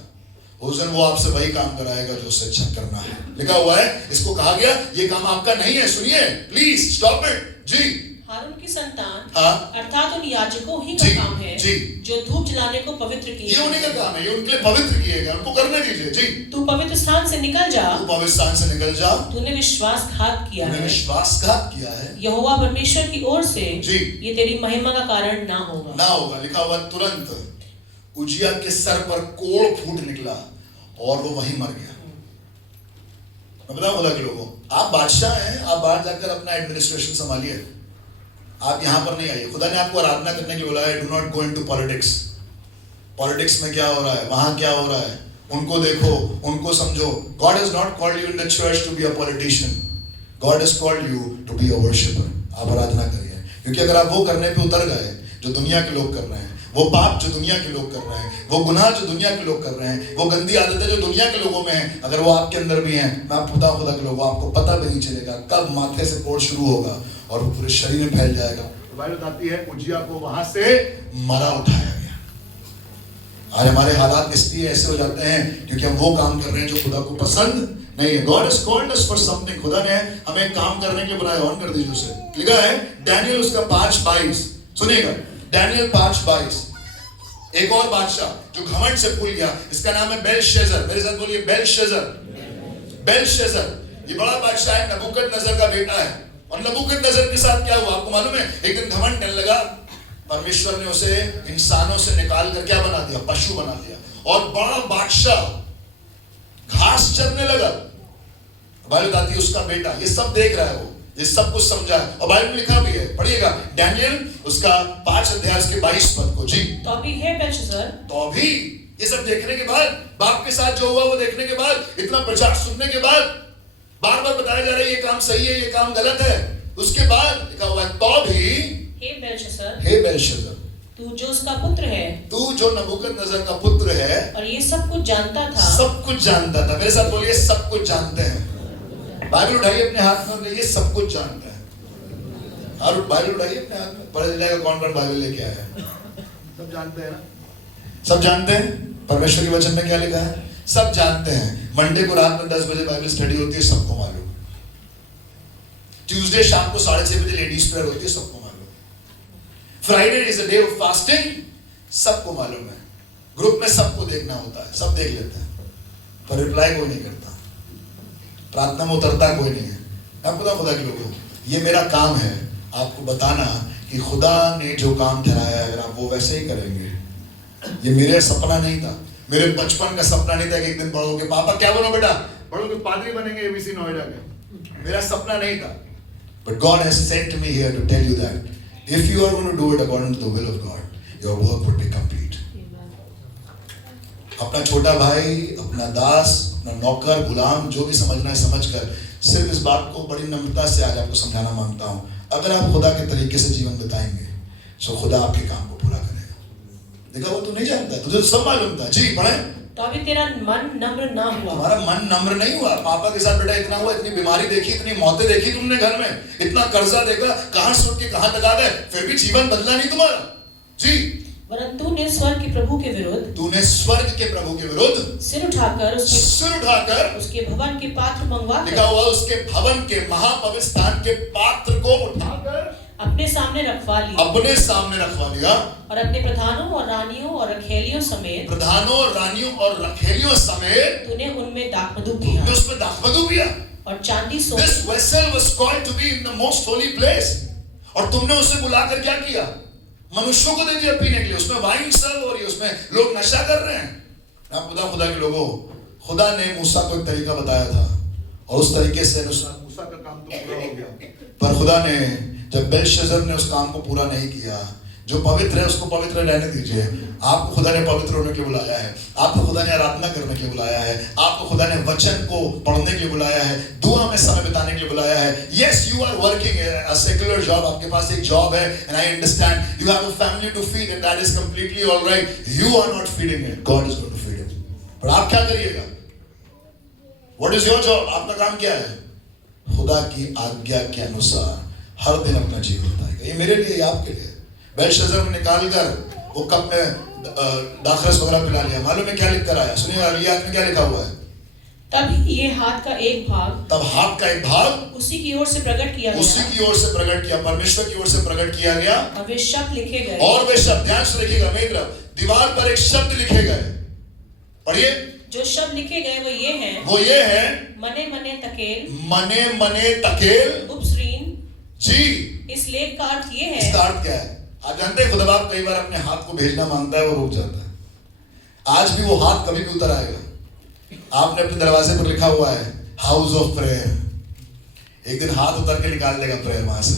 उस दिन वो आपसे वही काम कराएगा जो उससे अच्छा करना है। लिखा हुआ है, इसको कहा गया ये काम आपका नहीं है। सुनिए प्लीज स्टॉप इट जी। हारून की संतान हाँ? अर्थात उन याजकों ही का काम है जी, जो धूप जलाने को पवित्र किए। ये उन्हीं का काम है, ये उनके लिए पवित्र किए गए, उनको करने दीजिए जी। तू पवित्र स्थान से निकल जा, तू पवित्र स्थान से निकल जा, तूने विश्वासघात किया है, विश्वासघात किया है यहोवा परमेश्वर की ओर से जी, ये तेरी महिमा का कारण ना होगा। ना होगा। लिखा हुआ तुरंत उजिया के सर पर कोड़ फूट निकला और वो वहीं मर गया। मैं बताऊं खुदा के लोगों, आप बादशाह हैं, आप बाहर जाकर अपना एडमिनिस्ट्रेशन संभालिए, आप यहां पर नहीं आइए। खुदा ने आपको आराधना करने के लिए बोला है, do not go into politics. Politics में क्या हो रहा है, वहां क्या हो रहा है, उनको देखो, उनको समझो। God has not called you in the church to be a politician, God has called you to be a worshipper. आप आराधना करिए, क्योंकि अगर आप वो करने पे उतर गए जो दुनिया के लोग कर रहे हैं, वो पाप जो दुनिया के लोग कर रहे हैं, वो गुनाह जो दुनिया के लोग कर रहे हैं, वो गंदी आदतें जो दुनिया के लोगों में हैं, अगर वो आपके अंदर भी हैं, मैं आपको बताऊं खुदा के लोगों, आपको पता भी नहीं चलेगा कब माथे से कोड़ शुरू होगा और वो पूरे शरीर में फैल जाएगा। तो बाइबल बताती है उजिया को वहां से मरा उठाया गया। आज हमारे हालात इसलिए ऐसे हो जाते हैं क्योंकि हम वो काम कर रहे हैं जो खुदा को पसंद नहीं है। God has called us for something। खुदा ने हमें काम करने के लिए बुलाया। ऑन कर दीजिए उसे। लिखा है डैनियल उसका 5:22, सुनिएगा डैनियल 5:22। एक और बादशाह जो घमंड से फूल गया, इसका नाम है बेलशस्सर। मेरे साथ बोलिए बेलशस्सर। बेलशस्सर ये बड़ा बादशाह है, नबूकदनेस्सर का बेटा है। और नबूकदनेस्सर के साथ क्या हुआ आपको मालूम है? एक दिन घमंड करने लगा, परमेश्वर ने उसे इंसानों से निकाल कर क्या बना दिया? पशु बना दिया। और बड़ा बादशाह घास चरने लगा। बाइबल बताती है उसका बेटा ये सब देख रहा है, वो ये सब कुछ समझा है। और बाइबल में लिखा भी है, पढ़िएगा डैनियल उसका 5 अध्याय उसके 22 पद को जी। तो अभी है बेलशस्सर, तो अभी ये सब देखने के बाद, बाप के साथ जो हुआ वो देखने के बाद, इतना प्रचार सुनने के बाद, बार बार बताया जा रहा है ये काम सही है, ये काम गलत है, उसके बाद लिखा हुआ है तो भी हे बेलशस्सर, हे बेलशस्सर, तू जो उसका पुत्र है, तू जो नबूकदनेस्सर का पुत्र है और ये सब कुछ जानता था, सब कुछ जानता था। मेरे साथ बोलिए सब कुछ जानते हैं। बाइबल उठाइए अपने हाथ में और ये सब कुछ जानता है। और बाइबल उठाइए अपने हाथ में, पता चलेगा कौन कौन बाइबल लेके आया है। सब जानते हैं ना, सब जानते हैं परमेश्वर के वचन में क्या लिखा है, सब जानते हैं। मंडे को रात में 10 बजे बाइबल स्टडी होती है, सबको मालूम। ट्यूसडे शाम को 6:30 बजे लेडीज प्रेयर होती है, सबको मालूम। Friday is a day of fasting, सबको मालूम है। ग्रुप में सबको देखना होता है, सब देख लेते हैं, पर रिप्लाई कोई नहीं करता। प्रार्थना में उतरता कोई नहीं है। मैं खुदा के लोगों, ये मेरा काम है आपको बताना कि खुदा ने जो काम ठहराया है, अगर आप वो वैसे ही करेंगे। ये मेरे सपना नहीं था, मेरे बचपन का सपना नहीं था कि एक दिन बड़ोगे, पापा क्या बनो बेटा, बड़ोगे पादरी बनेंगे एबीसी नोएडा के। मेरा सपना नहीं था। But God has sent me here to tell you that if you are going to do it according to the will of God, your work would be complete. अपना छोटा भाई, अपना दास, अपना नौकर, गुलाम, जो भी समझना है समझकर, सिर्फ इस बात को बड़ी नम्रता से आज आपको समझाना मांगता हूँ। अगर आप खुदा के तरीके से जीवन बिताएंगे तो खुदा आपके काम को पूरा करेगा। देखा, वो तू नहीं जानता, तुझे तो सब मालूम था। जी पढ़े। तो अभी तेरा मन नम्र ना हुआ। हमारा मन नम्र नहीं हुआ। पापा के साथ बेटा इतना हुआ, इतनी बीमारी देखी, इतनी मौतें देखी तुमने घर में, इतना कर्जा देखा, कहां से उठ के कहां तक आ गए, फिर भी जीवन बदला नहीं तुम्हारा। जी। वरन तूने स्वर्ग के प्रभु के विरुद्ध, तूने स्वर्ग के प्रभु के विरुद्ध सिर उठाकर उसके भवन के पात्र मंगवा, लिखा हुआ उसके भवन के महापवित्र स्थान के पात्र को उठाकर अपने सामने रखवा लिया और अपने प्रधानों और रानियों और रखेलियों समेत तूने उनमें दाखमधु पिया और चांदी सोने। This vessel was called to be in the most holy place, और तुमने उसे बुलाकर क्या किया, मनुष्यों को दे दिया पीने के लिए। उसमें वाइन सर्व हो रही है, उसमें लोग नशा कर रहे हैं। खुदा के लोगों, खुदा ने मूसा को एक तरीका बताया था और उस तरीके से मूसा का काम तो पूरा हो गया, पर खुदा ने जब बेलशस्सर ने उस काम को पूरा नहीं किया, जो पवित्र है उसको पवित्र रहने दीजिए। आपको खुदा ने पवित्र होने के लिए बुलाया है, आपको खुदा ने आराधना करने के लिए बुलाया है, आपको खुदा ने वचन को पढ़ने के लिए बुलाया है, दुआ में समय बिताने के लिए बुलाया है। Yes, you are working a secular job, आपके पास एक जॉब है, and I understand you have a family to feed and that is completely alright. You are not feeding it, God is going to feed it. पर आप क्या करिएगा? What is your job? आपका काम क्या है? खुदा की आज्ञा के अनुसार हर दिन अपना जीवन बताएगा। ये मेरे लिए, आपके लिए। बेलशस्सर ने निकाल कर वो कप में दाखरस वगैरह पिला लिया। मालूम है क्या लिख कर आया? सुनिए अलियात में क्या लिखा हुआ है? तब ये हाथ का एक भाग उसी की ओर से प्रकट किया, परमेश्वर की ओर से प्रकट किया गया, और वे शब्द लिखे गए। और वे शब्द, ध्यान से लिखिएगा, मेरी तरफ दीवार पर एक शब्द लिखे गए। पढ़िए। जो शब्द लिखे गए वो ये हैं मने मने तकेल उपसरीन। जी। इस लेख का अर्थ ये है। इसका अर्थ क्या है? आप जानते हैं खुदा बाप कई बार अपने हाथ को भेजना मांगता है, वो रुक जाता है। आज भी वो हाथ कभी भी उतर आएगा। आपने अपने दरवाजे पर लिखा हुआ है हाउस ऑफ प्रेयर, एक दिन हाथ उतर के निकाल देगा प्रेयर वहां से।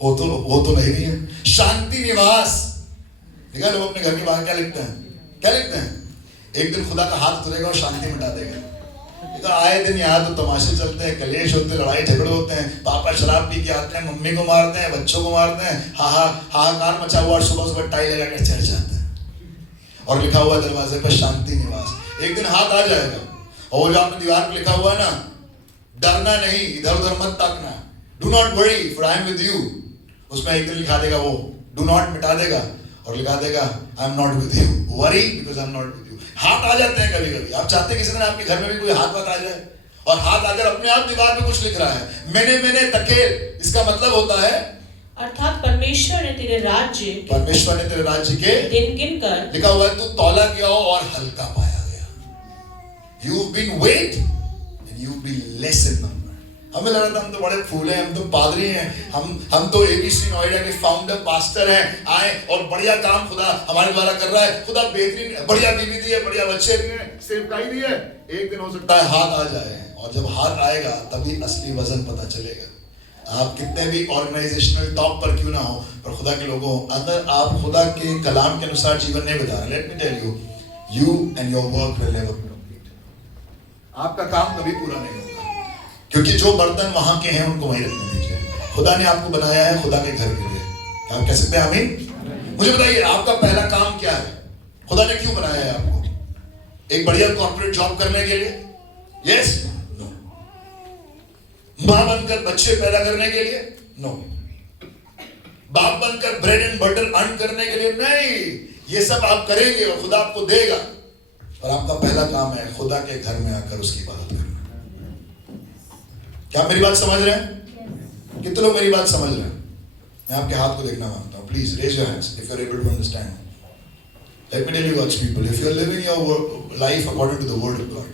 वो तो नहीं है। शांति निवास, देखा लोग अपने घर के बाहर क्या लिखते हैं? एक दिन खुदा का हाथ उतरेगा और शांति मिटा देगा। आए दिन यहाँ तो तमाशे चलते हैं, कलेश होते हैं, लड़ाई झगड़े होते हैं, पापा शराब पी के आते हैं, मम्मी को मारते हैं, बच्चों को मारते हैं, हाहाकार मचा हुआ, सुबह टाई लगा कर चढ़ जाते हैं। और लिखा हुआ दरवाजे पर शांति निवास। एक दिन हाथ आ जाएगा और जो आपने दीवार पर लिखा हुआ है ना, डरना नहीं, इधर उधर मत ताकना, do not worry for I am with you, उसमें एक दिन लिखा देगा, वो डू नॉट मिटा देगा और लिखा देगा I am not with you, worry because I am not with you. हाथ आ जाते हैं कभी कभी। आप चाहते हैं किसी दिन आपके घर में भी कोई हाथ आ जाए, और हाथ आकर अपने आप दीवार पे कुछ लिख रहा है, मैंने तकेल। इसका मतलब होता है अर्थात परमेश्वर ने तेरे राज्य के दिन गिनकर, लिखा हुआ है, तू तौला गया हो और हल्का पाया गया। You've been weighed and you've been less in number. हमें लगा था हम तो बड़े फूले हैं, हम तो पादरी हैं, हम तो एबीसी नोएडा के फाउंडर पास्टर हैं, आए और बढ़िया काम खुदा हमारे द्वारा कर रहा है। खुदा बेहतरीन बढ़िया बीवी दी है, बढ़िया बच्चे दिए, सेवकाई दी है। एक दिन हो सकता है हाथ आ जाए, और जब हाथ आएगा तभी असली वजन पता चलेगा। आप कितने भी ऑर्गेनाइजेशनल टॉप पर क्यों ना हो, पर खुदा के लोगों, अगर आप खुदा के कलाम के अनुसार जीवन नहीं बिता रहे, let me tell you, you and your work will never be complete. आपका काम कभी पूरा नहीं होगा, क्योंकि जो बर्तन वहां के हैं उनको वहीं रखने दीजिए। खुदा ने आपको बनाया है खुदा के घर के लिए। आप कह सकते हैं आमीन? मुझे बताइए आपका पहला काम क्या है? खुदा ने क्यों बनाया है आपको? एक बढ़िया कॉर्पोरेट जॉब करने के लिए? यस? नो। मां बनकर बच्चे पैदा करने के लिए? नो। बाप बनकर ब्रेड एंड बटर अर्न करने के लिए? नहीं। ये सब आप करेंगे और खुदा आपको देगा, और आपका पहला काम है खुदा के घर में आकर उसकी इबादत करना। क्या मेरी बात समझ रहे हैं? कितने लोग मेरी बात समझ रहे हैं? मैं आपके हाथ को देखना मांगता हूं। Please raise your hands if you are able to understand. Let me tell you God's people, if you are living your life according to the word of God,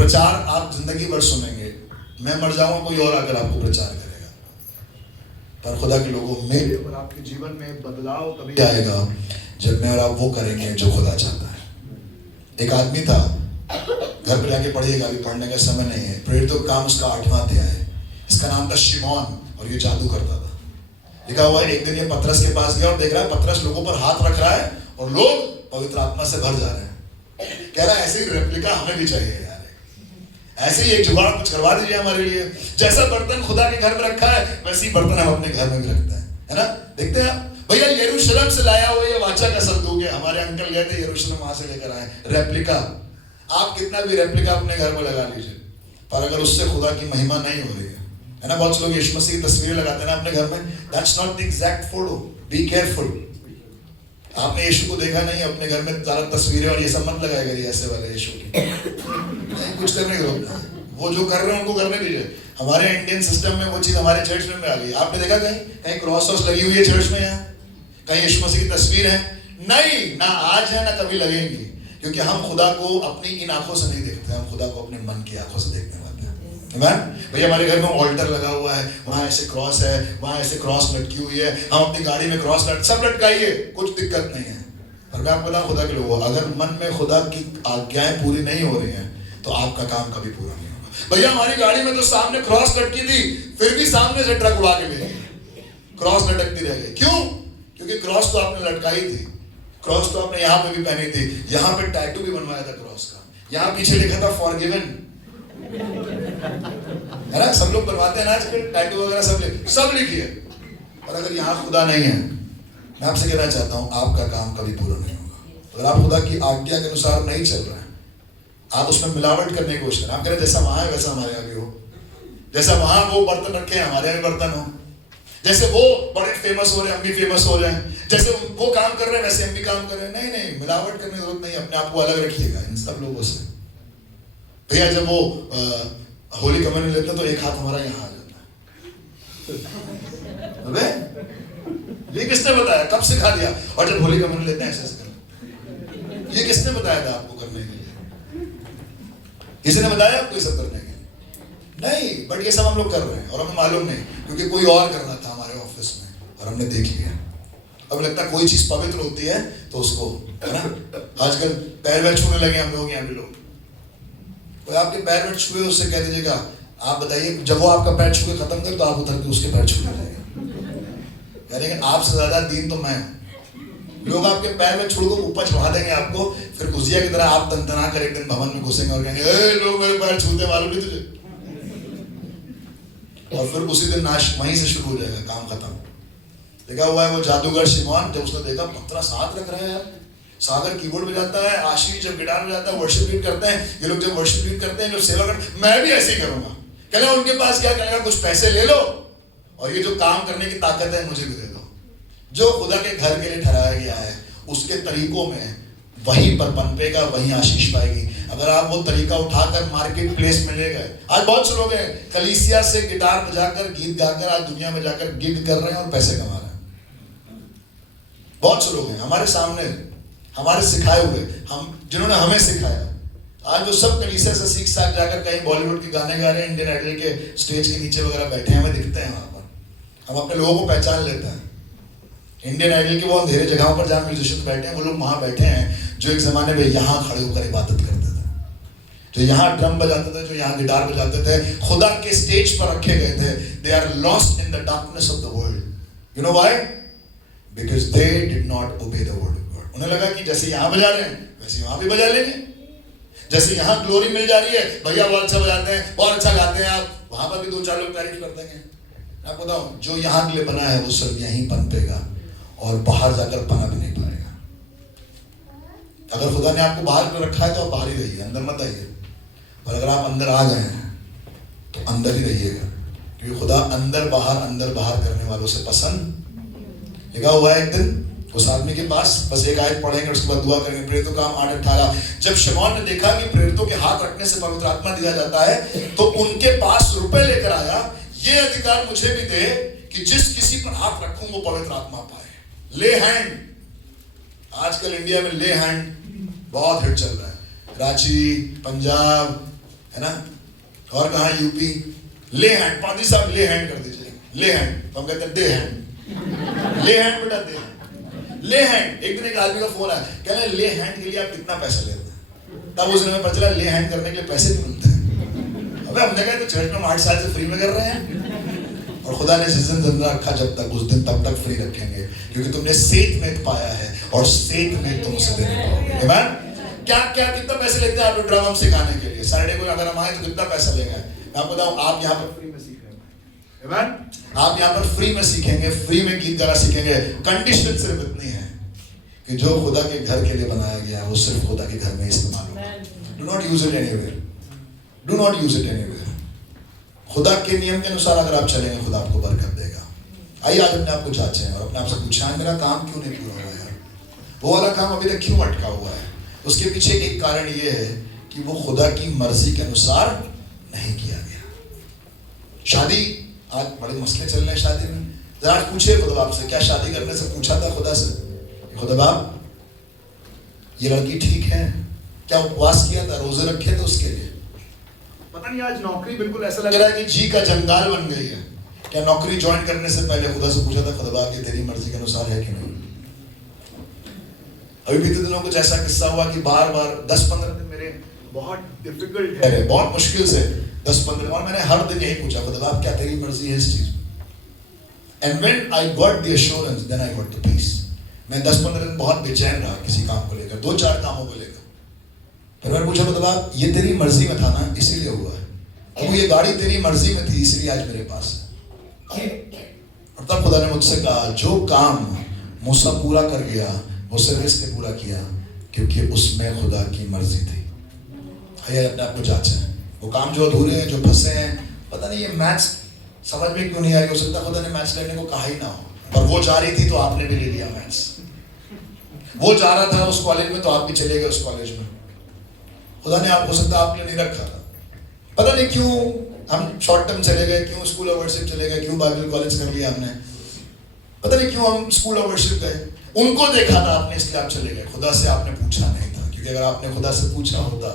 प्रचार आप जिंदगी भर सुनेंगे, मैं मर जाऊंगा कोई और आकर आपको प्रचार करेगा, पर खुदा के लोगों मेरे और आपके जीवन में बदलाव तभी आएगा जब मैं और आप वो करेंगे जो खुदा चाहता है। एक आदमी था, घर पे जाके पढ़िएगा, अभी पढ़ने का समय नहीं है, प्रेरितों का काम उसका 8वां अध्याय है। इसका नाम था शिमोन और ये जादू करता था। लिखा हुआ है एक दिन ये पतरस के पास गया और देख रहा है पतरस लोगों पर हाथ रख रहा है और लोग पवित्र आत्मा से भर जा रहे हैं। कह रहा है ऐसे ही रेप्लिका हमें भी चाहिए यार, ऐसे ही एक जुगाड़ कुछ करवा दीजिए हमारे लिए। जैसा बर्तन खुदा के घर में रखा है वैसे ही बर्तन हम अपने घर में भी रखते हैं, है ना। देखते हैं भैया यरूशलेम से लाया हुआ ये वाचा का संदूक है, हमारे अंकल गए थे यरूशलेम, वहां से लेकर आए रेप्लिका। आप कितना भी रेप्लिका अपने घर में लगा लीजिए, पर अगर उससे खुदा की महिमा नहीं हो रही है ना। बहुत से लोग यीशु मसीह की तस्वीरें लगाते हैं ना अपने घर में, that's not the exact photo, be careful. आपने यीशु को देखा नहीं अपने घर में, सारा तस्वीरें और ये सब मत लगाया करिए ऐसे वाले यीशु की, नहीं कुछ करने के रोकना है, वो जो कर रहे हैं उनको करने दीजिए। हमारे इंडियन सिस्टम में वो चीज हमारे चर्च में आ गई। आपने देखा कहीं कहीं क्रॉस वॉस लगी हुई है चर्च में, यहाँ कहीं यीशु मसीह की तस्वीर है? नहीं, ना आज है ना कभी लगेंगी, क्योंकि हम खुदा को अपनी इन आंखों से नहीं देखते, हम खुदा को अपने मन की आंखों से देखने वाले हैं। भैया हमारे घर में ऑल्टर लगा हुआ है, वहां ऐसे क्रॉस है, वहां ऐसे क्रॉस लटकी हुई है, हम अपनी गाड़ी में क्रॉस सब लटकाइए, कुछ दिक्कत नहीं है। और मैं आपको बताऊं खुदा के लोगों, अगर मन में खुदा की आज्ञाएं पूरी नहीं हो रही हैं तो आपका काम कभी पूरा नहीं होगा। भैया हमारी गाड़ी में तो सामने क्रॉस लटकी थी, फिर भी सामने से ट्रक उड़ा के ले गई, क्रॉस लटकती रह गई। क्यों? क्योंकि क्रॉस तो आपने लटकाई थी, क्रॉस तो आपने यहाँ पे भी पहनी थी, यहाँ पे टैटू भी बनवाया था क्रॉस का, यहाँ पीछे लिखा था फॉरगिवन, है ना। सब लोग बनवाते हैं ना आजकल टैटू वगैरह, सब लिखिए। और अगर यहाँ खुदा नहीं है, मैं आपसे कहना चाहता हूँ आपका काम कभी पूरा नहीं होगा। अगर आप खुदा की आज्ञा के अनुसार नहीं चल रहे हैं, आप उसमें मिलावट करने की कोशिश करें, आप कह रहे जैसा वहां है वैसा हमारे यहाँ भी हो, जैसा वहां वो बर्तन रखे हैं हमारे यहाँ भी बर्तन हो, जैसे वो बड़े फेमस हो रहे हैं हम भी फेमस हो रहे हैं, जैसे वो काम कर रहे हैं वैसे हम भी काम कर रहे हैं। नहीं नहीं, मिलावट करने की जरूरत नहीं, अपने आप को अलग रखिएगा इन सब लोगों से। भैया जब वो होली कम्युनियन लेते हैं तो एक हाथ हमारा यहाँ आ जाता है। अबे ये किसने बताया, कब सिखा दिया? और जब होली कम्युनियन लेते हैं ऐसे करना, ये किसने बताया था आपको करने के लिए? किसी ने बताया आपको ये सब करने के लिए? नहीं, बट ये सब हम लोग कर रहे हैं और हमें मालूम नहीं, क्योंकि कोई और कर रहा था हमारे ऑफिस में और हमने देख लिया। अब लगता है कोई चीज पवित्र होती है तो उसको, है ना। आजकल पैर वैर छूने लगे हम लोग, यहाँ भी लोग, कोई आपके पैर वैर छुए उससे कह दीजिएगा, आप बताइए जब वो आपका पैर छुए खत्म कर तो आप उधर के उसके पैर छूने लगेगा। लेकिन आपसे ज्यादा दीन तो मैं। लोग आपके पैर में छुड़ को ऊपर चढ़ा देंगे आपको, फिर गुजिया की तरह आप तनतना कर एक दिन भवन में घुसेंगे और कहेंगे ए लोग मेरे पैर छूते, मालूम नहीं तुझे? और फिर उसी दिन नाश वहीं से शुरू हो जाएगा, काम खत्म। लिखा हुआ है वो जादूगर शिमोन, जब उसने देखा पतरस हाथ रख रहा है यार, सागर कीबोर्ड बजाता है, आशीष जब गिटार बजाता है, वर्शिप लीड करते हैं ये लोग, जब वर्शिप लीड करते हैं, जो सेवा करते हैं, मैं भी ऐसे ही करूंगा। कहना उनके पास क्या कहेगा, कुछ पैसे ले लो और ये जो काम करने की ताकत है मुझे भी दे दो। जो खुदा के घर के लिए ठहराया गया है उसके तरीकों में वहीं पर पनपेगा, वहीं आशीष पाएगी। अगर आप वो तरीका उठाकर मार्केट प्लेस में ले गए, आज बहुत से लोग हैं कलीसिया से गिटार बजाकर गीत गाकर आज दुनिया में जाकर गिग कर रहे हैं और पैसे कमा रहे हैं। बहुत से लोग हैं हमारे सामने, हमारे सिखाए हुए, हम जिन्होंने हमें सिखाया, आज वो सब कलीसिया से सीख साख जाकर कहीं बॉलीवुड के गाने गा रहे हैं, इंडियन आइडल के स्टेज के नीचे वगैरह बैठे हैं, हमें दिखते हैं वहां पर, हम अपने लोगों को पहचान लेते हैं। इंडियन आइडल के वो अंधेरे जगहों पर जहाँ म्यूजिशियन बैठे हैं, वो लोग वहां बैठे हैं जो एक जमाने में यहाँ खड़े होकर इबादत करते थे, जो यहाँ ड्रम बजाते थे, जो यहाँ गिटार बजाते थे, खुदा के स्टेज पर रखे गए थे। They are lost in the darkness of the world. You know why? Because they did not obey the word of God. उन्हें लगा कि जैसे यहाँ बजा रहे हैं वैसे वहां भी बजा लेंगे, जैसे यहाँ ग्लोरी मिल जा रही है, भैया बहुत अच्छा बजाते हैं, बहुत अच्छा गाते हैं, आप वहां पर भी 2-4 लोग तारीफ कर देंगे। आपको बताऊं, जो यहाँ के लिए बना है वो सब यहीं पनपेगा और बाहर जाकर पना भी नहीं पाएगा। अगर खुदा ने आपको बाहर में रखा है तो आप बाहर ही रहिए, अंदर मत आइए। और अगर आप अंदर आ गए हैं तो अंदर ही रहिएगा, क्योंकि खुदा अंदर बाहर करने वालों से पसंद। लिखा हुआ है एक दिन उस आदमी के पास, बस एक आयत पढ़ेंगे उसके बाद दुआ करेंगे। प्रेरितों काम 8:18, जब शिमोन ने देखा कि प्रेरितों के हाथ रखने से पवित्र आत्मा दिया जाता है तो उनके पास रुपए लेकर आया, ये अधिकार मुझे भी दे कि जिस किसी पर हाथ रखूं वो पवित्र आत्मा पाए। ले हैंड, आजकल इंडिया में ले हैंड बहुत हिट चल रहा है। रांची, पंजाब, है ना। और कहाँ यूपी, ले हैंड, पादी साहब ले हैंड कर दीजिए, ले हैंड, तो हम कहते हैं दे हैंड, ले हैंड बेटा दे हैंड, ले हैंड। एक दिन एक आदमी का फोन आया, कह रहे ले हैंड के लिए आप कितना पैसा लेते हैं, तब उस दिन हमें पता चला ले हैंड करने के लिए पैसे भी मिलते हैं। अबे हमने कहा तो चर्च में हम 8 साल से फ्री में कर रहे हैं, और खुदा ने जिस दिन जिंदा रखा जब तक, उस दिन तब तक फ्री रखेंगे, क्योंकि तुमने सेठ में पाया है और सेठ में तुम उसे देने पाओगे। आमीन। क्या क्या कितना पैसे लेते हैं आप लोग ड्रम हम सिखाने के लिए? सैटरडे को अगर हम आए तो कितना पैसा लेंगे? मैं आपको बताऊं, आप यहाँ पर फ्री में सीख रहे हैं। आमीन। आप यहाँ पर फ्री में सीखेंगे, फ्री में गीत गाना सीखेंगे। कंडीशन सिर्फ इतनी है कि जो खुदा के घर के लिए बनाया गया है वो सिर्फ खुदा के घर में इस्तेमाल होगा। Do not use it anywhere, do not use it anywhere. खुदा के नियम के अनुसार अगर आप चलेंगे, खुदा आपको बरकत देगा। आइए आज अपने आप को जांचें और अपने आप से पूछें, मेरा काम क्यों नहीं पूरा हुआ यार, वो वाला काम अभी तक क्यों अटका हुआ है? उसके पीछे एक कारण ये है कि वो खुदा की मर्जी के अनुसार नहीं किया गया। शादी, आज बड़े मसले चल रहे हैं शादी में। जरा पूछे खुदा बाप से, क्या शादी करने से पूछा था खुदा से, खुदा बाप ये लड़की ठीक है? क्या उपवास किया था, रोजे रखे थे उसके लिए? पता नहीं आज नौकरी बिल्कुल ऐसा लग रहा है कि जी का जंजाल बन गई है। क्या नौकरी ज्वाइन करने से पहले खुदा से पूछा था, खुदा बाप ये तेरी मर्जी के अनुसार है कि नहीं? अभी बीते दिनों कुछ ऐसा किस्सा हुआ कि बार बार 10-15 दिन मेरे बहुत डिफिकल्ट है, बहुत मुश्किल से 10-15 दिन, और मैंने हर दिन यही पूछा, खुदा बाप क्या तेरी मर्जी है इस चीज में? And when I got the assurance, then I got the peace. मैं 10-15 दिन बहुत बेचैन रहा किसी काम को लेकर, 2-4 कामों को लेकर। फिर मैंने पूछा, खुदा बाप ये तेरी मर्जी में था ना, इसीलिए हुआ है। अब ये गाड़ी तेरी मर्जी में थी, इसलिए आज मेरे पास है। और तब खुदा ने मुझसे कहा, जो काम मूसा पूरा कर गया वो सिर्फ इसलिए पूरा किया क्योंकि उसमें खुदा की मर्जी थी। आइए अपने आप को जांचें, वो काम जो अधूरे हैं, जो फंसे हैं, पता नहीं ये मैथ्स समझ में क्यों नहीं आ रही, हो सकता खुदा ने मैथ्स करने को कहा ही ना हो, पर वो जा रही थी तो आपने भी ले लिया मैथ्स। वो जा रहा था उस कॉलेज में तो आप भी चले गए उस कॉलेज में। खुदा ने आप, हो सकता आपने नहीं रखा था, पता नहीं क्यों हम शॉर्ट टर्म चले गए, क्यों स्कूल ऑफ वर्शिप चले गए, क्यों बाइबल कॉलेज कर लिया हमने, पता नहीं क्यों हम स्कूल ऑफ वर्शिप गए। उनको देखा था आपने इसलिए आप चले गए, खुदा से आपने पूछा नहीं था, क्योंकि अगर आपने खुदा से पूछा होता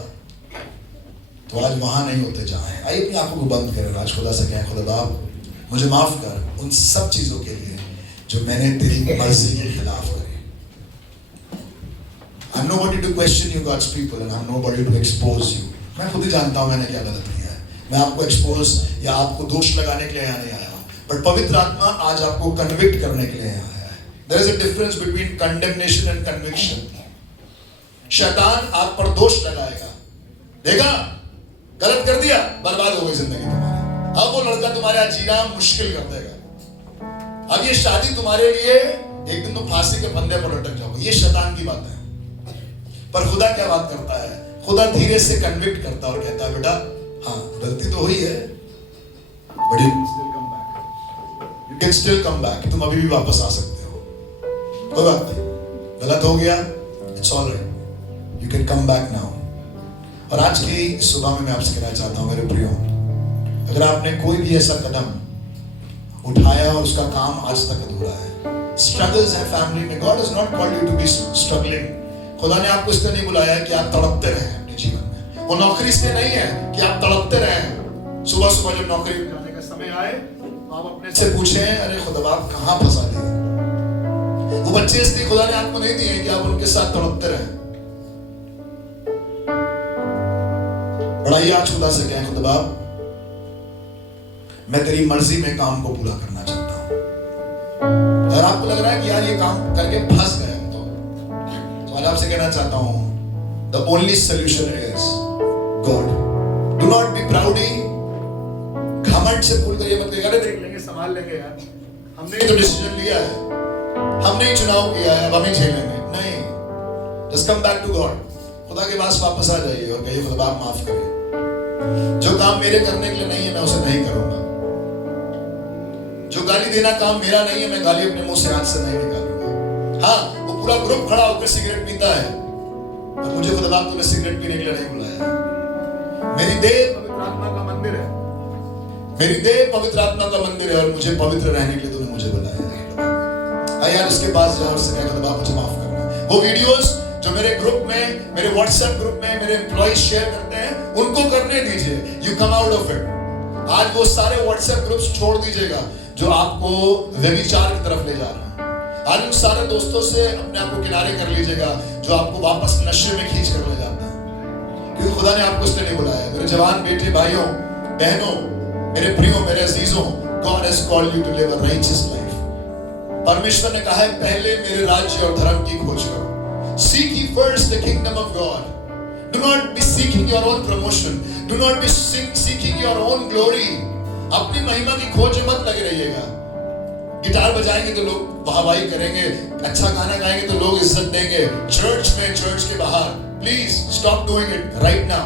तो आज वहां नहीं होते जहां हैं। आइए अपनी आंखों को बंद करें, आज खुदा से कहें, खुदा बाप मुझे माफ कर उन सब चीजों के लिए जो मैंने तेरी मर्जी के खिलाफ करी। I'm nobody to question you God's people and I'm nobody to expose you। मैं खुद ही जानता हूं मैंने क्या गलत किया है, मैं आपको एक्सपोज या आपको दोष लगाने के लिए यहाँ नहीं आया हूं, बट पवित्र आत्मा आज आपको कन्विक्ट करने के लिए आया है। There is a difference between condemnation and conviction। शैतान आप पर दोष लगाएगा, देखा गलत कर दिया, बर्बाद हो गई जिंदगी तुम्हारी। अब वो लड़का तुम्हारे यहाँ जीना मुश्किल कर देगा। अब ये शादी तुम्हारे लिए, एक दिन तुम फांसी के फंदे पर लटक जाओगे। ये शैतान की बात है। पर खुदा क्या बात करता है? खुदा धीरे से कन्विक्ट करता और कहता है, बेटा हाँ गलती तो हुई है, but you can still come back. तुम अभी भी वापस आ सकते हो, कोई बात नहीं, गलत हो गया, it's alright, you can come back now. और आज की सुबह में मैं आपसे कहना चाहता हूं मेरे प्रियो, अगर आपने कोई भी ऐसा कदम उठाया और उसका काम आज तक अधूरा है, स्ट्रगल्स है फैमिली में, God has not called you to be struggling. खुदा ने आपको इसलिए नहीं बुलाया कि आप तड़पते रहें अपने जीवन में। वो नौकरी इसलिए नहीं है कि आप तड़पते रहें। सुबह सुबह जब नौकरी में जाने का समय आए, आप अपने से पूछें, अरे खुदा आप कहाँ फंसा दिए। वो बच्चे इसलिए खुदा ने आपको नहीं दिए कि आप उनके साथ तड़पते रहें। बड़ाई आज खुदा से कहें, खुदा बाप मैं तेरी मर्जी में काम को पूरा करना चाहता हूं। अगर आपको लग रहा है कि यार ये काम करके फंस गए तो आज आपसे कहना चाहता हूं, the only solution is God। Do not be proudy। घमंड से भूल कर ये मत कहिए, अरे देख लेंगे, संभाल लेंगे यार, हमने तो डिसीजन लिया है, हमने ही चुनाव किया है, अब हम ही झेलेंगे। नहीं, just come back to God। खुदा के पास वापस आ जाइए और कहिए, खुदा आप माफ करिए, जो काम मेरे करने के लिए नहीं है मैं उसे नहीं करूंगा। जो गाली देना काम मेरा नहीं है, मैं गाली अपने मुंह से हाथ से नहीं निकालूंगा। हाँ, वो पूरा ग्रुप खड़ा होकर सिगरेट पीता है और मुझे खुदा बाप तुम्हें सिगरेट पीने के लिए नहीं बुलाया। मेरी देह पवित्र आत्मा का मंदिर है, मेरी देह पवित्र आत्मा का मंदिर है और मुझे पवित्र रहने के लिए तूने मुझे बुलाया है। यार उसके पास जाओ और से कह, खुदा बाप मुझे माफ करना। वो वीडियोस जो मेरे ग्रुप में, मेरे व्हाट्सएप ग्रुप में मेरे एम्प्लॉइज शेयर करते हैं, उनको करने दीजिए। You come out of it. आज वो सारे व्हाट्सएप ग्रुप्स छोड़ दीजिएगा जो आपको व्यभिचार की तरफ ले जा रहे हैं। आज उन सारे दोस्तों से अपने आप को किनारे कर लीजिएगा जो आपको वापस नशे में खींच कर ले जाता है, क्योंकि खुदा ने आपको इसलिए नहीं बुलाया। मेरे जवान बेटे, भाइयों, बहनों, मेरे प्रियो, मेरे अजीजों, God has called you to live a righteous life। परमेश्वर ने कहा है पहले मेरे राज्य और धर्म की खोज करो। Seek ye first the kingdom of God. Do not be seeking your own promotion. Do not be seeking your own glory. अपनी महिमा की खोज में मत लगे रहिएगा। गिटार बजाएंगे तो लोग वाहवाही करेंगे, अच्छा गाना गाएंगे तो लोग इज्जत देंगे, चर्च में, चर्च के बाहर। Please stop doing it right now.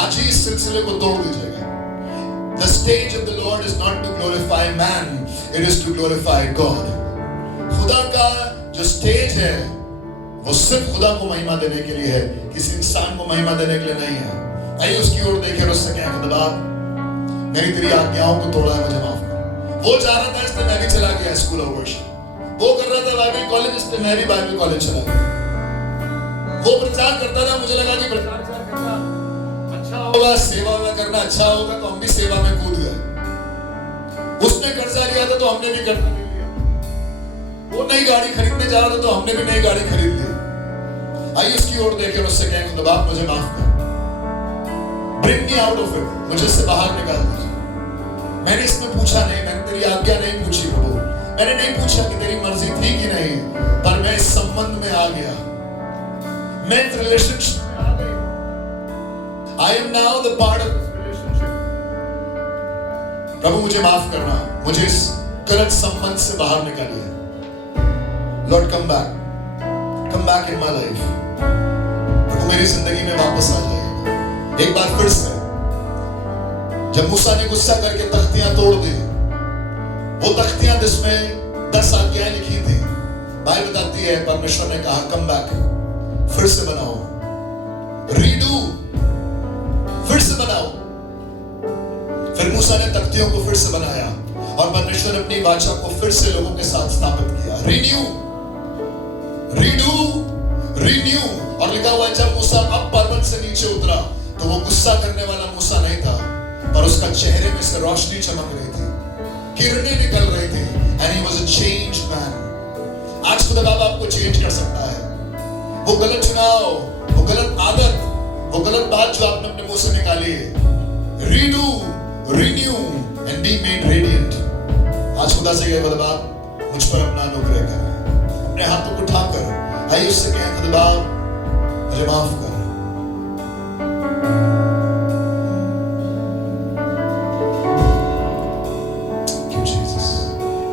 आज ही इस सिलसिले को तोड़ दीजिएगा। The stage of the Lord is not to glorify man, it is to glorify God। खुदा का जो स्टेज है वो सिर्फ खुदा को महिमा देने के लिए है, किसी इंसान को महिमा देने के लिए नहीं है। आइए उसकी ओर देखें और उससे कहें, खुदा मेरी तेरी आज्ञाओं को तोड़ा है, मुझे माफ कर। वो जा रहा था इसलिए मैं भी चला गया स्कूल ऑफ वर्शिप। वो कर रहा था बाइबल कॉलेज, इसलिए मैं भी बाइबल कॉलेज चला गया। वो प्रचार करता था, मुझे लगा कि प्रचार करना अच्छा होगा, सेवा में करना अच्छा होगा, तो हम भी सेवा में कूद गए। उसने कर्जा लिया था तो हमने भी कर्जा ले लिया। वो नई गाड़ी खरीदने जा रहा था तो हमने भी नई गाड़ी खरीद ली। आइए उसकी ओर देखें और उससे कहें, खुदा बाप मुझे माफ कर, bring me out of it, मुझे इससे बाहर निकाल दीजिए। मैंने इसमें पूछा नहीं, मैंने तेरी आज्ञा नहीं पूछी प्रभु, मैंने नहीं पूछा कि तेरी मर्जी थी कि नहीं, पर मैं इस संबंध में आ गया, मैं इस रिलेशनशिप में आ गया। I am now the part of this relationship। प्रभु मुझे माफ करना, मुझे इस गलत संबंध से बाहर निकालिए। Lord come back in my life। प्रभु मेरी जिंदगी में वापस आ जाइए। एक बार फिर से जब मूसा ने गुस्सा करके तख्तियां तोड़ दी, वो तख्तियां जिसमें 10 आज्ञाएं लिखी थी, बाइबल बताती है परमेश्वर ने कहा कम बैक, फिर से बनाओ, रीडू, फिर से बनाओ। फिर मूसा ने तख्तियों को फिर से बनाया और परमेश्वर ने अपनी वाचा को फिर से लोगों के साथ स्थापित किया। Renew, redo, renew. और लिखा हुआ है जब मूसा अब पर्वत से नीचे उतरा तो वो गुस्सा करने वाला मूसा नहीं था, पर उसका चेहरे में से रोशनी चमक रही थी, किरणें निकल रही थी, and he was a changed man। आज खुदा बाबा आपको चेंज कर सकता है। वो गलत चुनाव, वो गलत आदत, वो गलत बात जो आपने अपने मुंह से निकाली है, redo, renew and be made radiant. आज खुदा से कहे, खुदा बाप मुझ पर अपना अनुग्रह कर। अपने हाथों को उठाकर आइए उससे कहें, खुदा बाप मुझे माफ कर।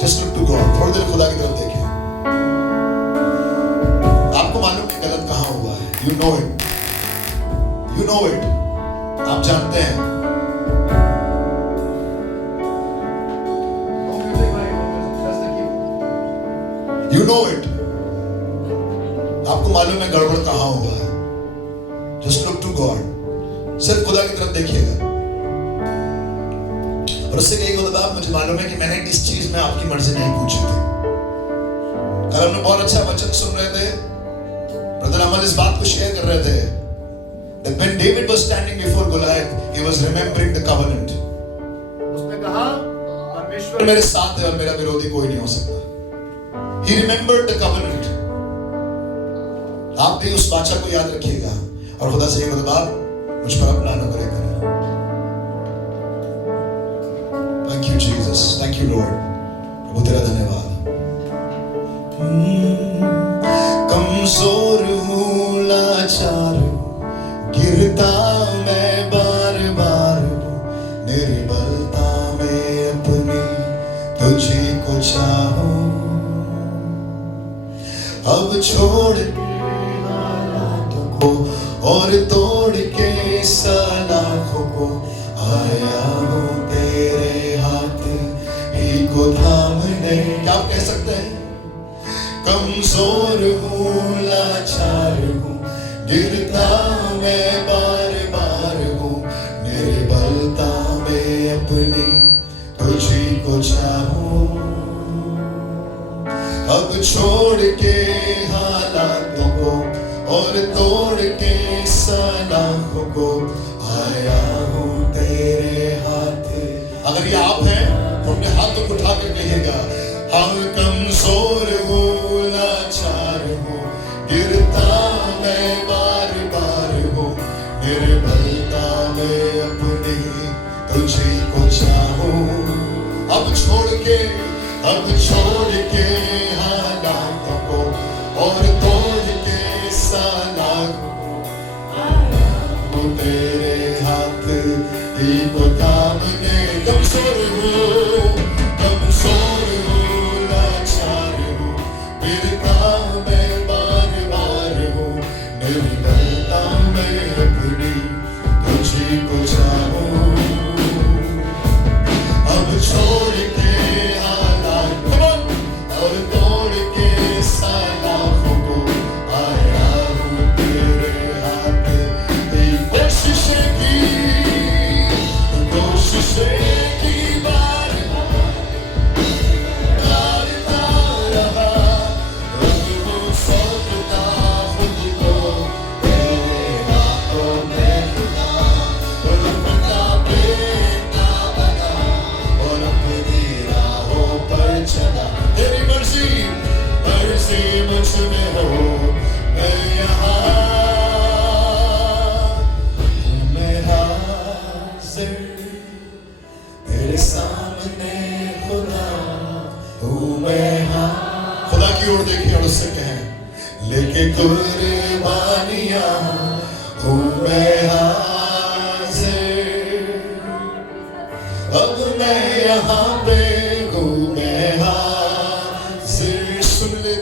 Just look to God। थोड़ी देर खुदा की तरफ देखें। आपको मालूम है गलत कहाँ हुआ है। You know it, you know it। आप जानते हैं। You know it। आपको मालूम है गड़बड़ कहाँ हुआ है। Just look to God। सिर्फ खुदा की तरफ देखिएगा और उससे कहिएगा, खुदा बाप मुझे मालूम है कि मैंने इस चीज में आपकी मर्जी नहीं पूछी थी। कल हमने बहुत अच्छा वचन सुन रहे थे, ब्रदर अमल इस बात को शेयर कर रहे थे that when David was standing before Goliath, he was remembering the covenant। उसने कहा परमेश्वर मेरे साथ है और मेरा विरोधी कोई नहीं हो सकता। He remembered the covenant। आप भी उस वाचा को याद रखिएगा और खुदा से खुदा बाप मुझ पर अपना अनुग्रह करें। Thank you Jesus, thank you Lord। प्रभु तेरा धन्यवाद। कमजोर हूँ, लाचार हूँ, गिरता मैं बार बार हूँ, निर्बलता में अपनी तुझे को चाहूं। अब छोड़ हालातों को और तोड़ के सलाखों को आया हूँ तेरे हाथ ही को थामने। क्या आप कह सकते हैं? कमजोर हूँ, लाचार हूँ, गिरता मैं बार बार हूँ, निर्बलता में अपनी तुझी को चाहूं। अब छोड़ के हालातों को और तोड़ के सलाखों को आया हूँ तेरे हाथ। अगर ये आप हैं तो अपने हाथों को उठा कर कहिएगा, हाँ कमजोर हूँ लाचार हूँ, गिरता मैं बार बार हूँ, निर्बलता में अपनी तुझे को चाहूँ। अब छोड़ के हालातों को और तोड़ के सलाखों को तेरे हाथ ही को थामने। कमजोर हूँ लाचार हूँ, गिरता मैं बार बार हूँ, निर्बलता में अपनी तुझे को चाहूँ। अब छोड़ के हालात और तोड़ के सलाखों को आया हूँ तेरे हाथ। कोशिशें की बार हारता रहा, अब सौंपता खुद को तेरे हाथों में खुदा, और अपना बेटा बना और अपनी राहों पर चला। तेरी मर्जी मुझ में हो, मैं यहाँ हूँ, मैं हाजिर तेरे सामने खुदा हूँ मैं। हाँ खुदा की ओर देखिए और उससे कहें, लेके कुर्बानियाँ हूँ मैं हाजिर। अब मैं यहाँ पे हूँ मैं हाजिर। सुन ले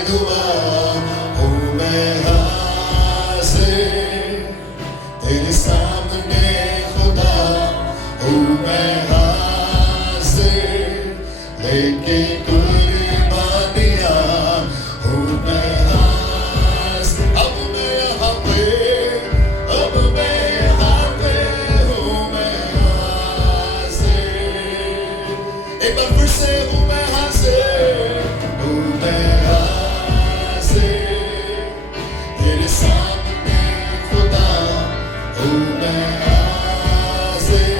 दुआ हूँ मैं हाजिर तेरे सामने खुदा हूँ मैं हाजिर। लेके कुर्बानियाँ हूँ मैं हाजिर। अब मैं यहाँ पे हूँ मैं हाजिर। एक बार फिर से हूँ मैं हाजिर, हूँ मैं हाजिर तेरे सामने खुदा हूँ मैं हाजिर।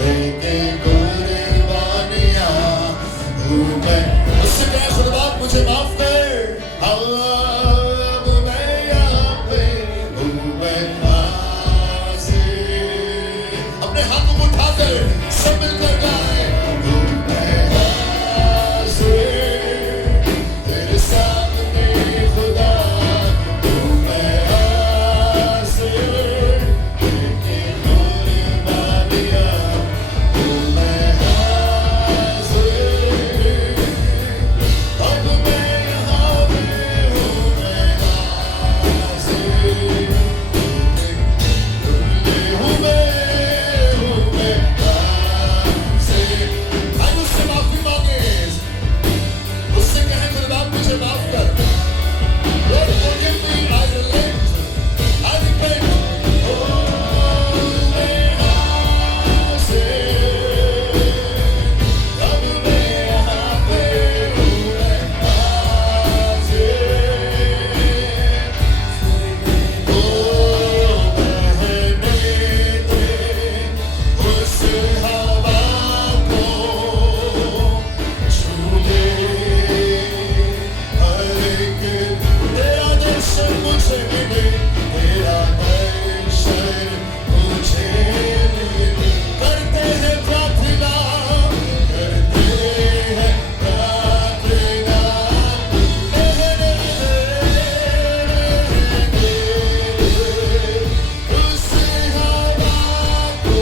लेके कुर्बानियाँ हूँ मैं। उससे कहे खुदा मुझे माफ कर। अब मैं यहाँ पे हूँ मैं हाजिर। अपने हाथों को उठाकर सब मिलकर गाएं, हूँ मैं हाजिर तेरे सामने खुदा हूँ मैं हाजिर। लेके कुर्बानियाँ हूँ मैं हाजिर। अब मैं यहाँ पे हूँ मैं हाजिर। हूँ मैं हाजिर। आज उससे माफी मांगे, उससे कहे खुदा मुझे माफ कर। Lord forgive me, I relent, I repent. मैं हाजिर। अब मैं यहाँ पे हूँ मैं हाजिर। बहने दे उस हवा को, छू ले हर एक। तेरा दर्शन मुझे मिले, तेरा दर्शन मुझे मिले। करते हैं प्रार्थना, करते हैं प्रार्थना। रहने दे उस हवा को,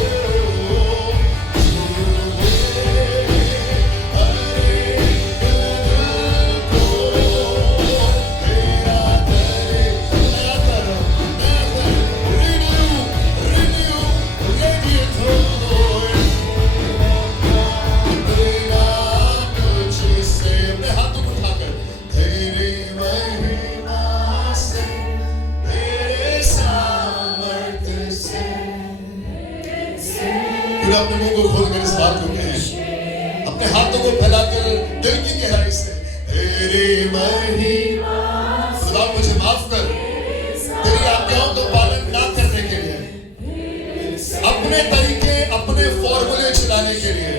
छू ले हर एक दिल को। तेरा नया कर renew radiant Lord। तेरा मुझसे अपने हाथों को उठाकर, तेरी महिमा से, तेरे सामर्थ्य से। फिर अपने मुंह को खोलकर इस बात को कहें, अपने हाथों को फैलाकर दिल की गहराई से, तेरी महिमा लॉर्ड मुझे माफ कर तेरी आज्ञाओं का पालन ना करने के लिए, अपने तरीके अपने फॉर्मूले चलाने के लिए।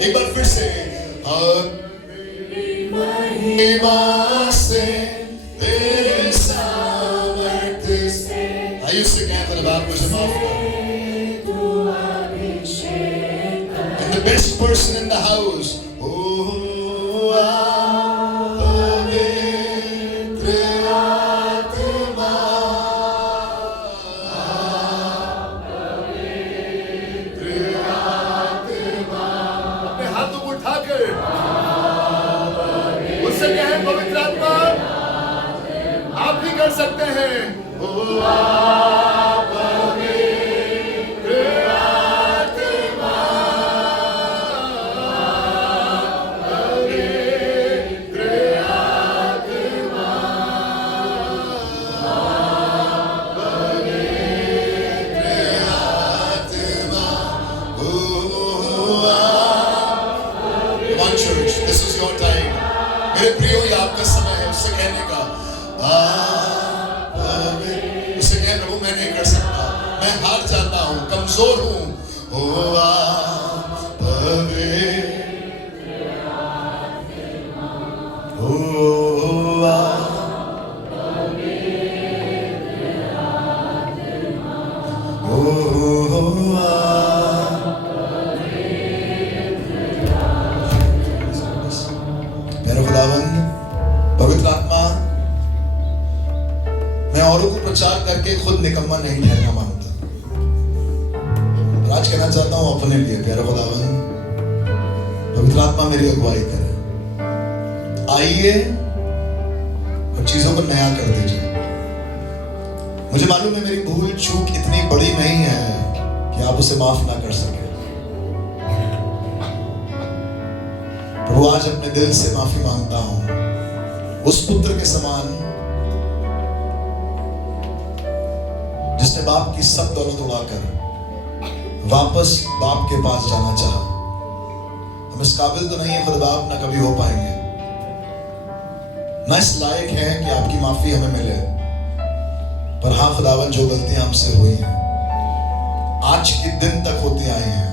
एक बार फिर से महिमा से तेरे सामर्थ्य से आइए उससे कहते हैं बाप मुझे माफ कर। And the best person in the house, कर सकते हैं ओ आप पवित्र आत्मा, पवित्र आत्मा, पवित्र आत्मा, ओ Come on church, this is your time. मेरे प्रियो ये आपका समय है उससे कहने का उसे कह प्रभु मैं नहीं कर सकता, मैं हार जाता हूं, कमजोर हूं। ओ मेरे खुदावंद पवित्र आत्मा, मैं औरों को प्रचार करके खुद निकम्मा नहीं ठहरना मांगता। आज कहना चाहता हूं अपने लिए, प्यारे खुदावंद पवित्र आत्मा मेरी अगुवाई करे, आइए और चीजों को नया कर दीजिए। मुझे मालूम है मेरी भूल चूक इतनी बड़ी नहीं है कि आप उसे माफ ना कर सके। प्रभु आज अपने दिल से माफी मांगता हूं, उस पुत्र के समान जिसने बाप की सब दौलत उड़ाकर वापस बाप के पास जाना चाहा। हम इस काबिल तो नहीं है खुदा बाप, ना कभी हो पाएंगे, ना इस लायक है कि आपकी माफी हमें मिले। पर हाँ खुदावन, जो गलतियां हमसे हुई हैं आज के दिन तक होती आई हैं,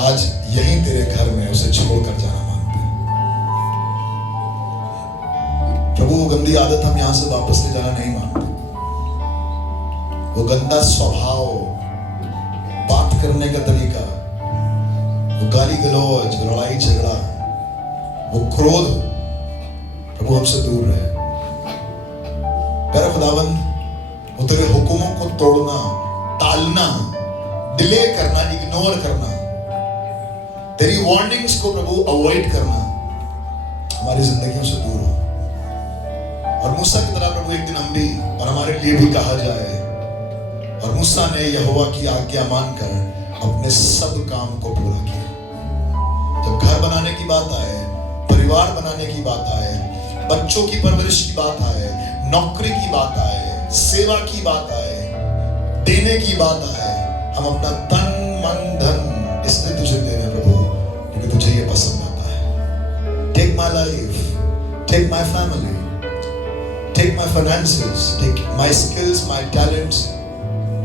आज यहीं तेरे घर में उसे छोड़कर जाना मांगते हैं। प्रभु वो गंदी आदत हम यहां से वापस ले जाना नहीं मांगते, वो गंदा स्वभाव, बात करने का तरीका, वो गाली गलौज, लड़ाई झगड़ा, वो क्रोध, प्रभु हमसे दूर रहे। प्यारे खुदावंद, वो तेरे हुक्मों को तोड़ना, टालना, डिले करना, इग्नोर करना, तेरी वार्निंग्स को प्रभु अवॉइड करना हमारी जिंदगियों से दूर हो। और मूसा की तरह प्रभु एक दिन हम भी और हमारे लिए भी कहा जाए, और मूसा ने यहोवा की आज्ञा मानकर अपने सब काम को पूरा किया। जब घर बनाने की बात आए, परिवार बनाने की बात आए, बच्चों की परवरिश की बात आए, नौकरी की बात आए, सेवा की बात आए, देने की बात आए, हम अपना तन मन धन इसलिए तुझे दे रहे प्रभु क्योंकि तुझे ये पसंद आता है। Take my life, take my family, take my finances, take my skills, my talents,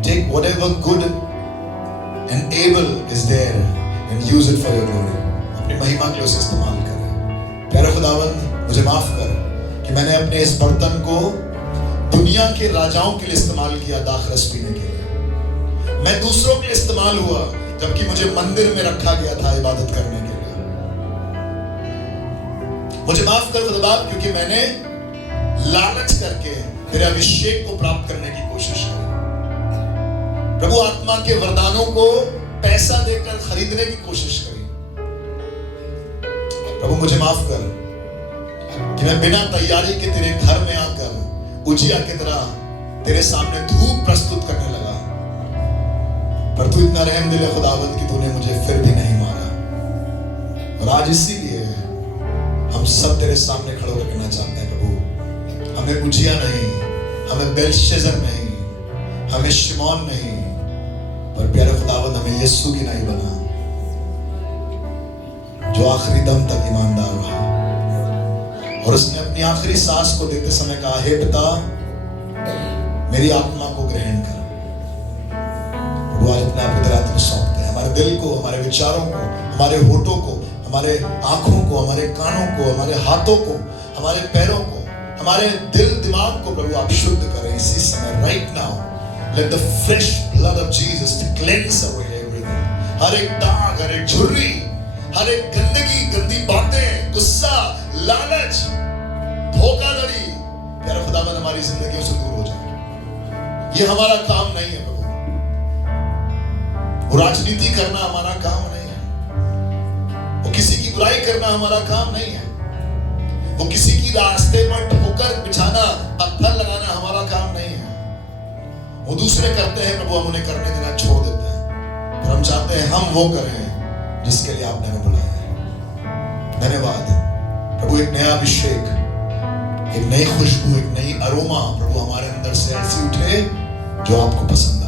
take whatever good and able is there and use it for your glory. अपनी महिमा के लिए उसे इस्तेमाल करें। प्यारे खुदावंद, मुझे माफ कर कि मैंने अपने इस बर्तन को दुनिया के राजाओं के लिए इस्तेमाल किया, दाखरस पीने के लिए। मैं दूसरों के लिए इस्तेमाल हुआ, जबकि मुझे मंदिर में रखा गया था इबादत करने के लिए। मुझे माफ कर खुदा बाप, क्योंकि मैंने लालच करके तेरे अभिषेक को प्राप्त करने की कोशिश की। प्रभु आत्मा के वरदानों को पैसा देकर खरीदने की कोशिश करी। प्रभु मुझे माफ कर कि मैं बिना तैयारी के तेरे घर में आकर उजिया की तरह तेरे सामने धूप प्रस्तुत करने लगा, पर तू इतना रहम दिल है खुदावंद कि तूने मुझे फिर भी नहीं मारा। और आज इसीलिए हम सब तेरे सामने खड़े होकर कहना चाहते हैं प्रभु, हमें उजिया नहीं, हमें बेलशेजर नहीं, हमें शिमोन नहीं, पर प्यारे खुदावंद हमें यीशु की नहीं बना, जो आखिरी दम तक ईमानदार रहा और उसने अपनी आखिरी सांस को देते समय कहा, हे पिता मेरी आत्मा को ग्रहण कर। प्रभु आज अपने आप को तेरे हाथ में सौंपते हैं। हमारे दिल को, हमारे विचारों को, हमारे होठों को, हमारे आंखों को, हमारे कानों को, हमारे हाथों को, हमारे पैरों को, हमारे दिल दिमाग को प्रभु आप शुद्ध करें इसी समय। Right now let the fresh blood of Jesus cleanse away everything. हर एक दाग, हर एक झुर्री, हर एक गंदगी, गंदी बातें, गुस्सा, लालच, धोखाधड़ी, प्यारे खुदावंद हमारी जिंदगियों से दूर हो जाए। ये हमारा काम नहीं है प्रभु। वो राजनीति करना हमारा काम नहीं है। वो किसी की बुराई करना हमारा काम नहीं है। वो किसी की रास्ते पर ठोकर बिछाना, पत्थर लगाना हमारा काम नहीं है। वो दूसरे करते हैं प्रभु, हम उन्हें करने देना छोड़ देते हैं। और हम चाहते हैं हम वो करें जिसके लिए आपने हमें बुलाया है। धन्यवाद प्रभु। एक नया अभिषेक, एक नई खुशबू, एक नई अरोमा प्रभु हमारे अंदर से ऐसी उठे जो आपको पसंद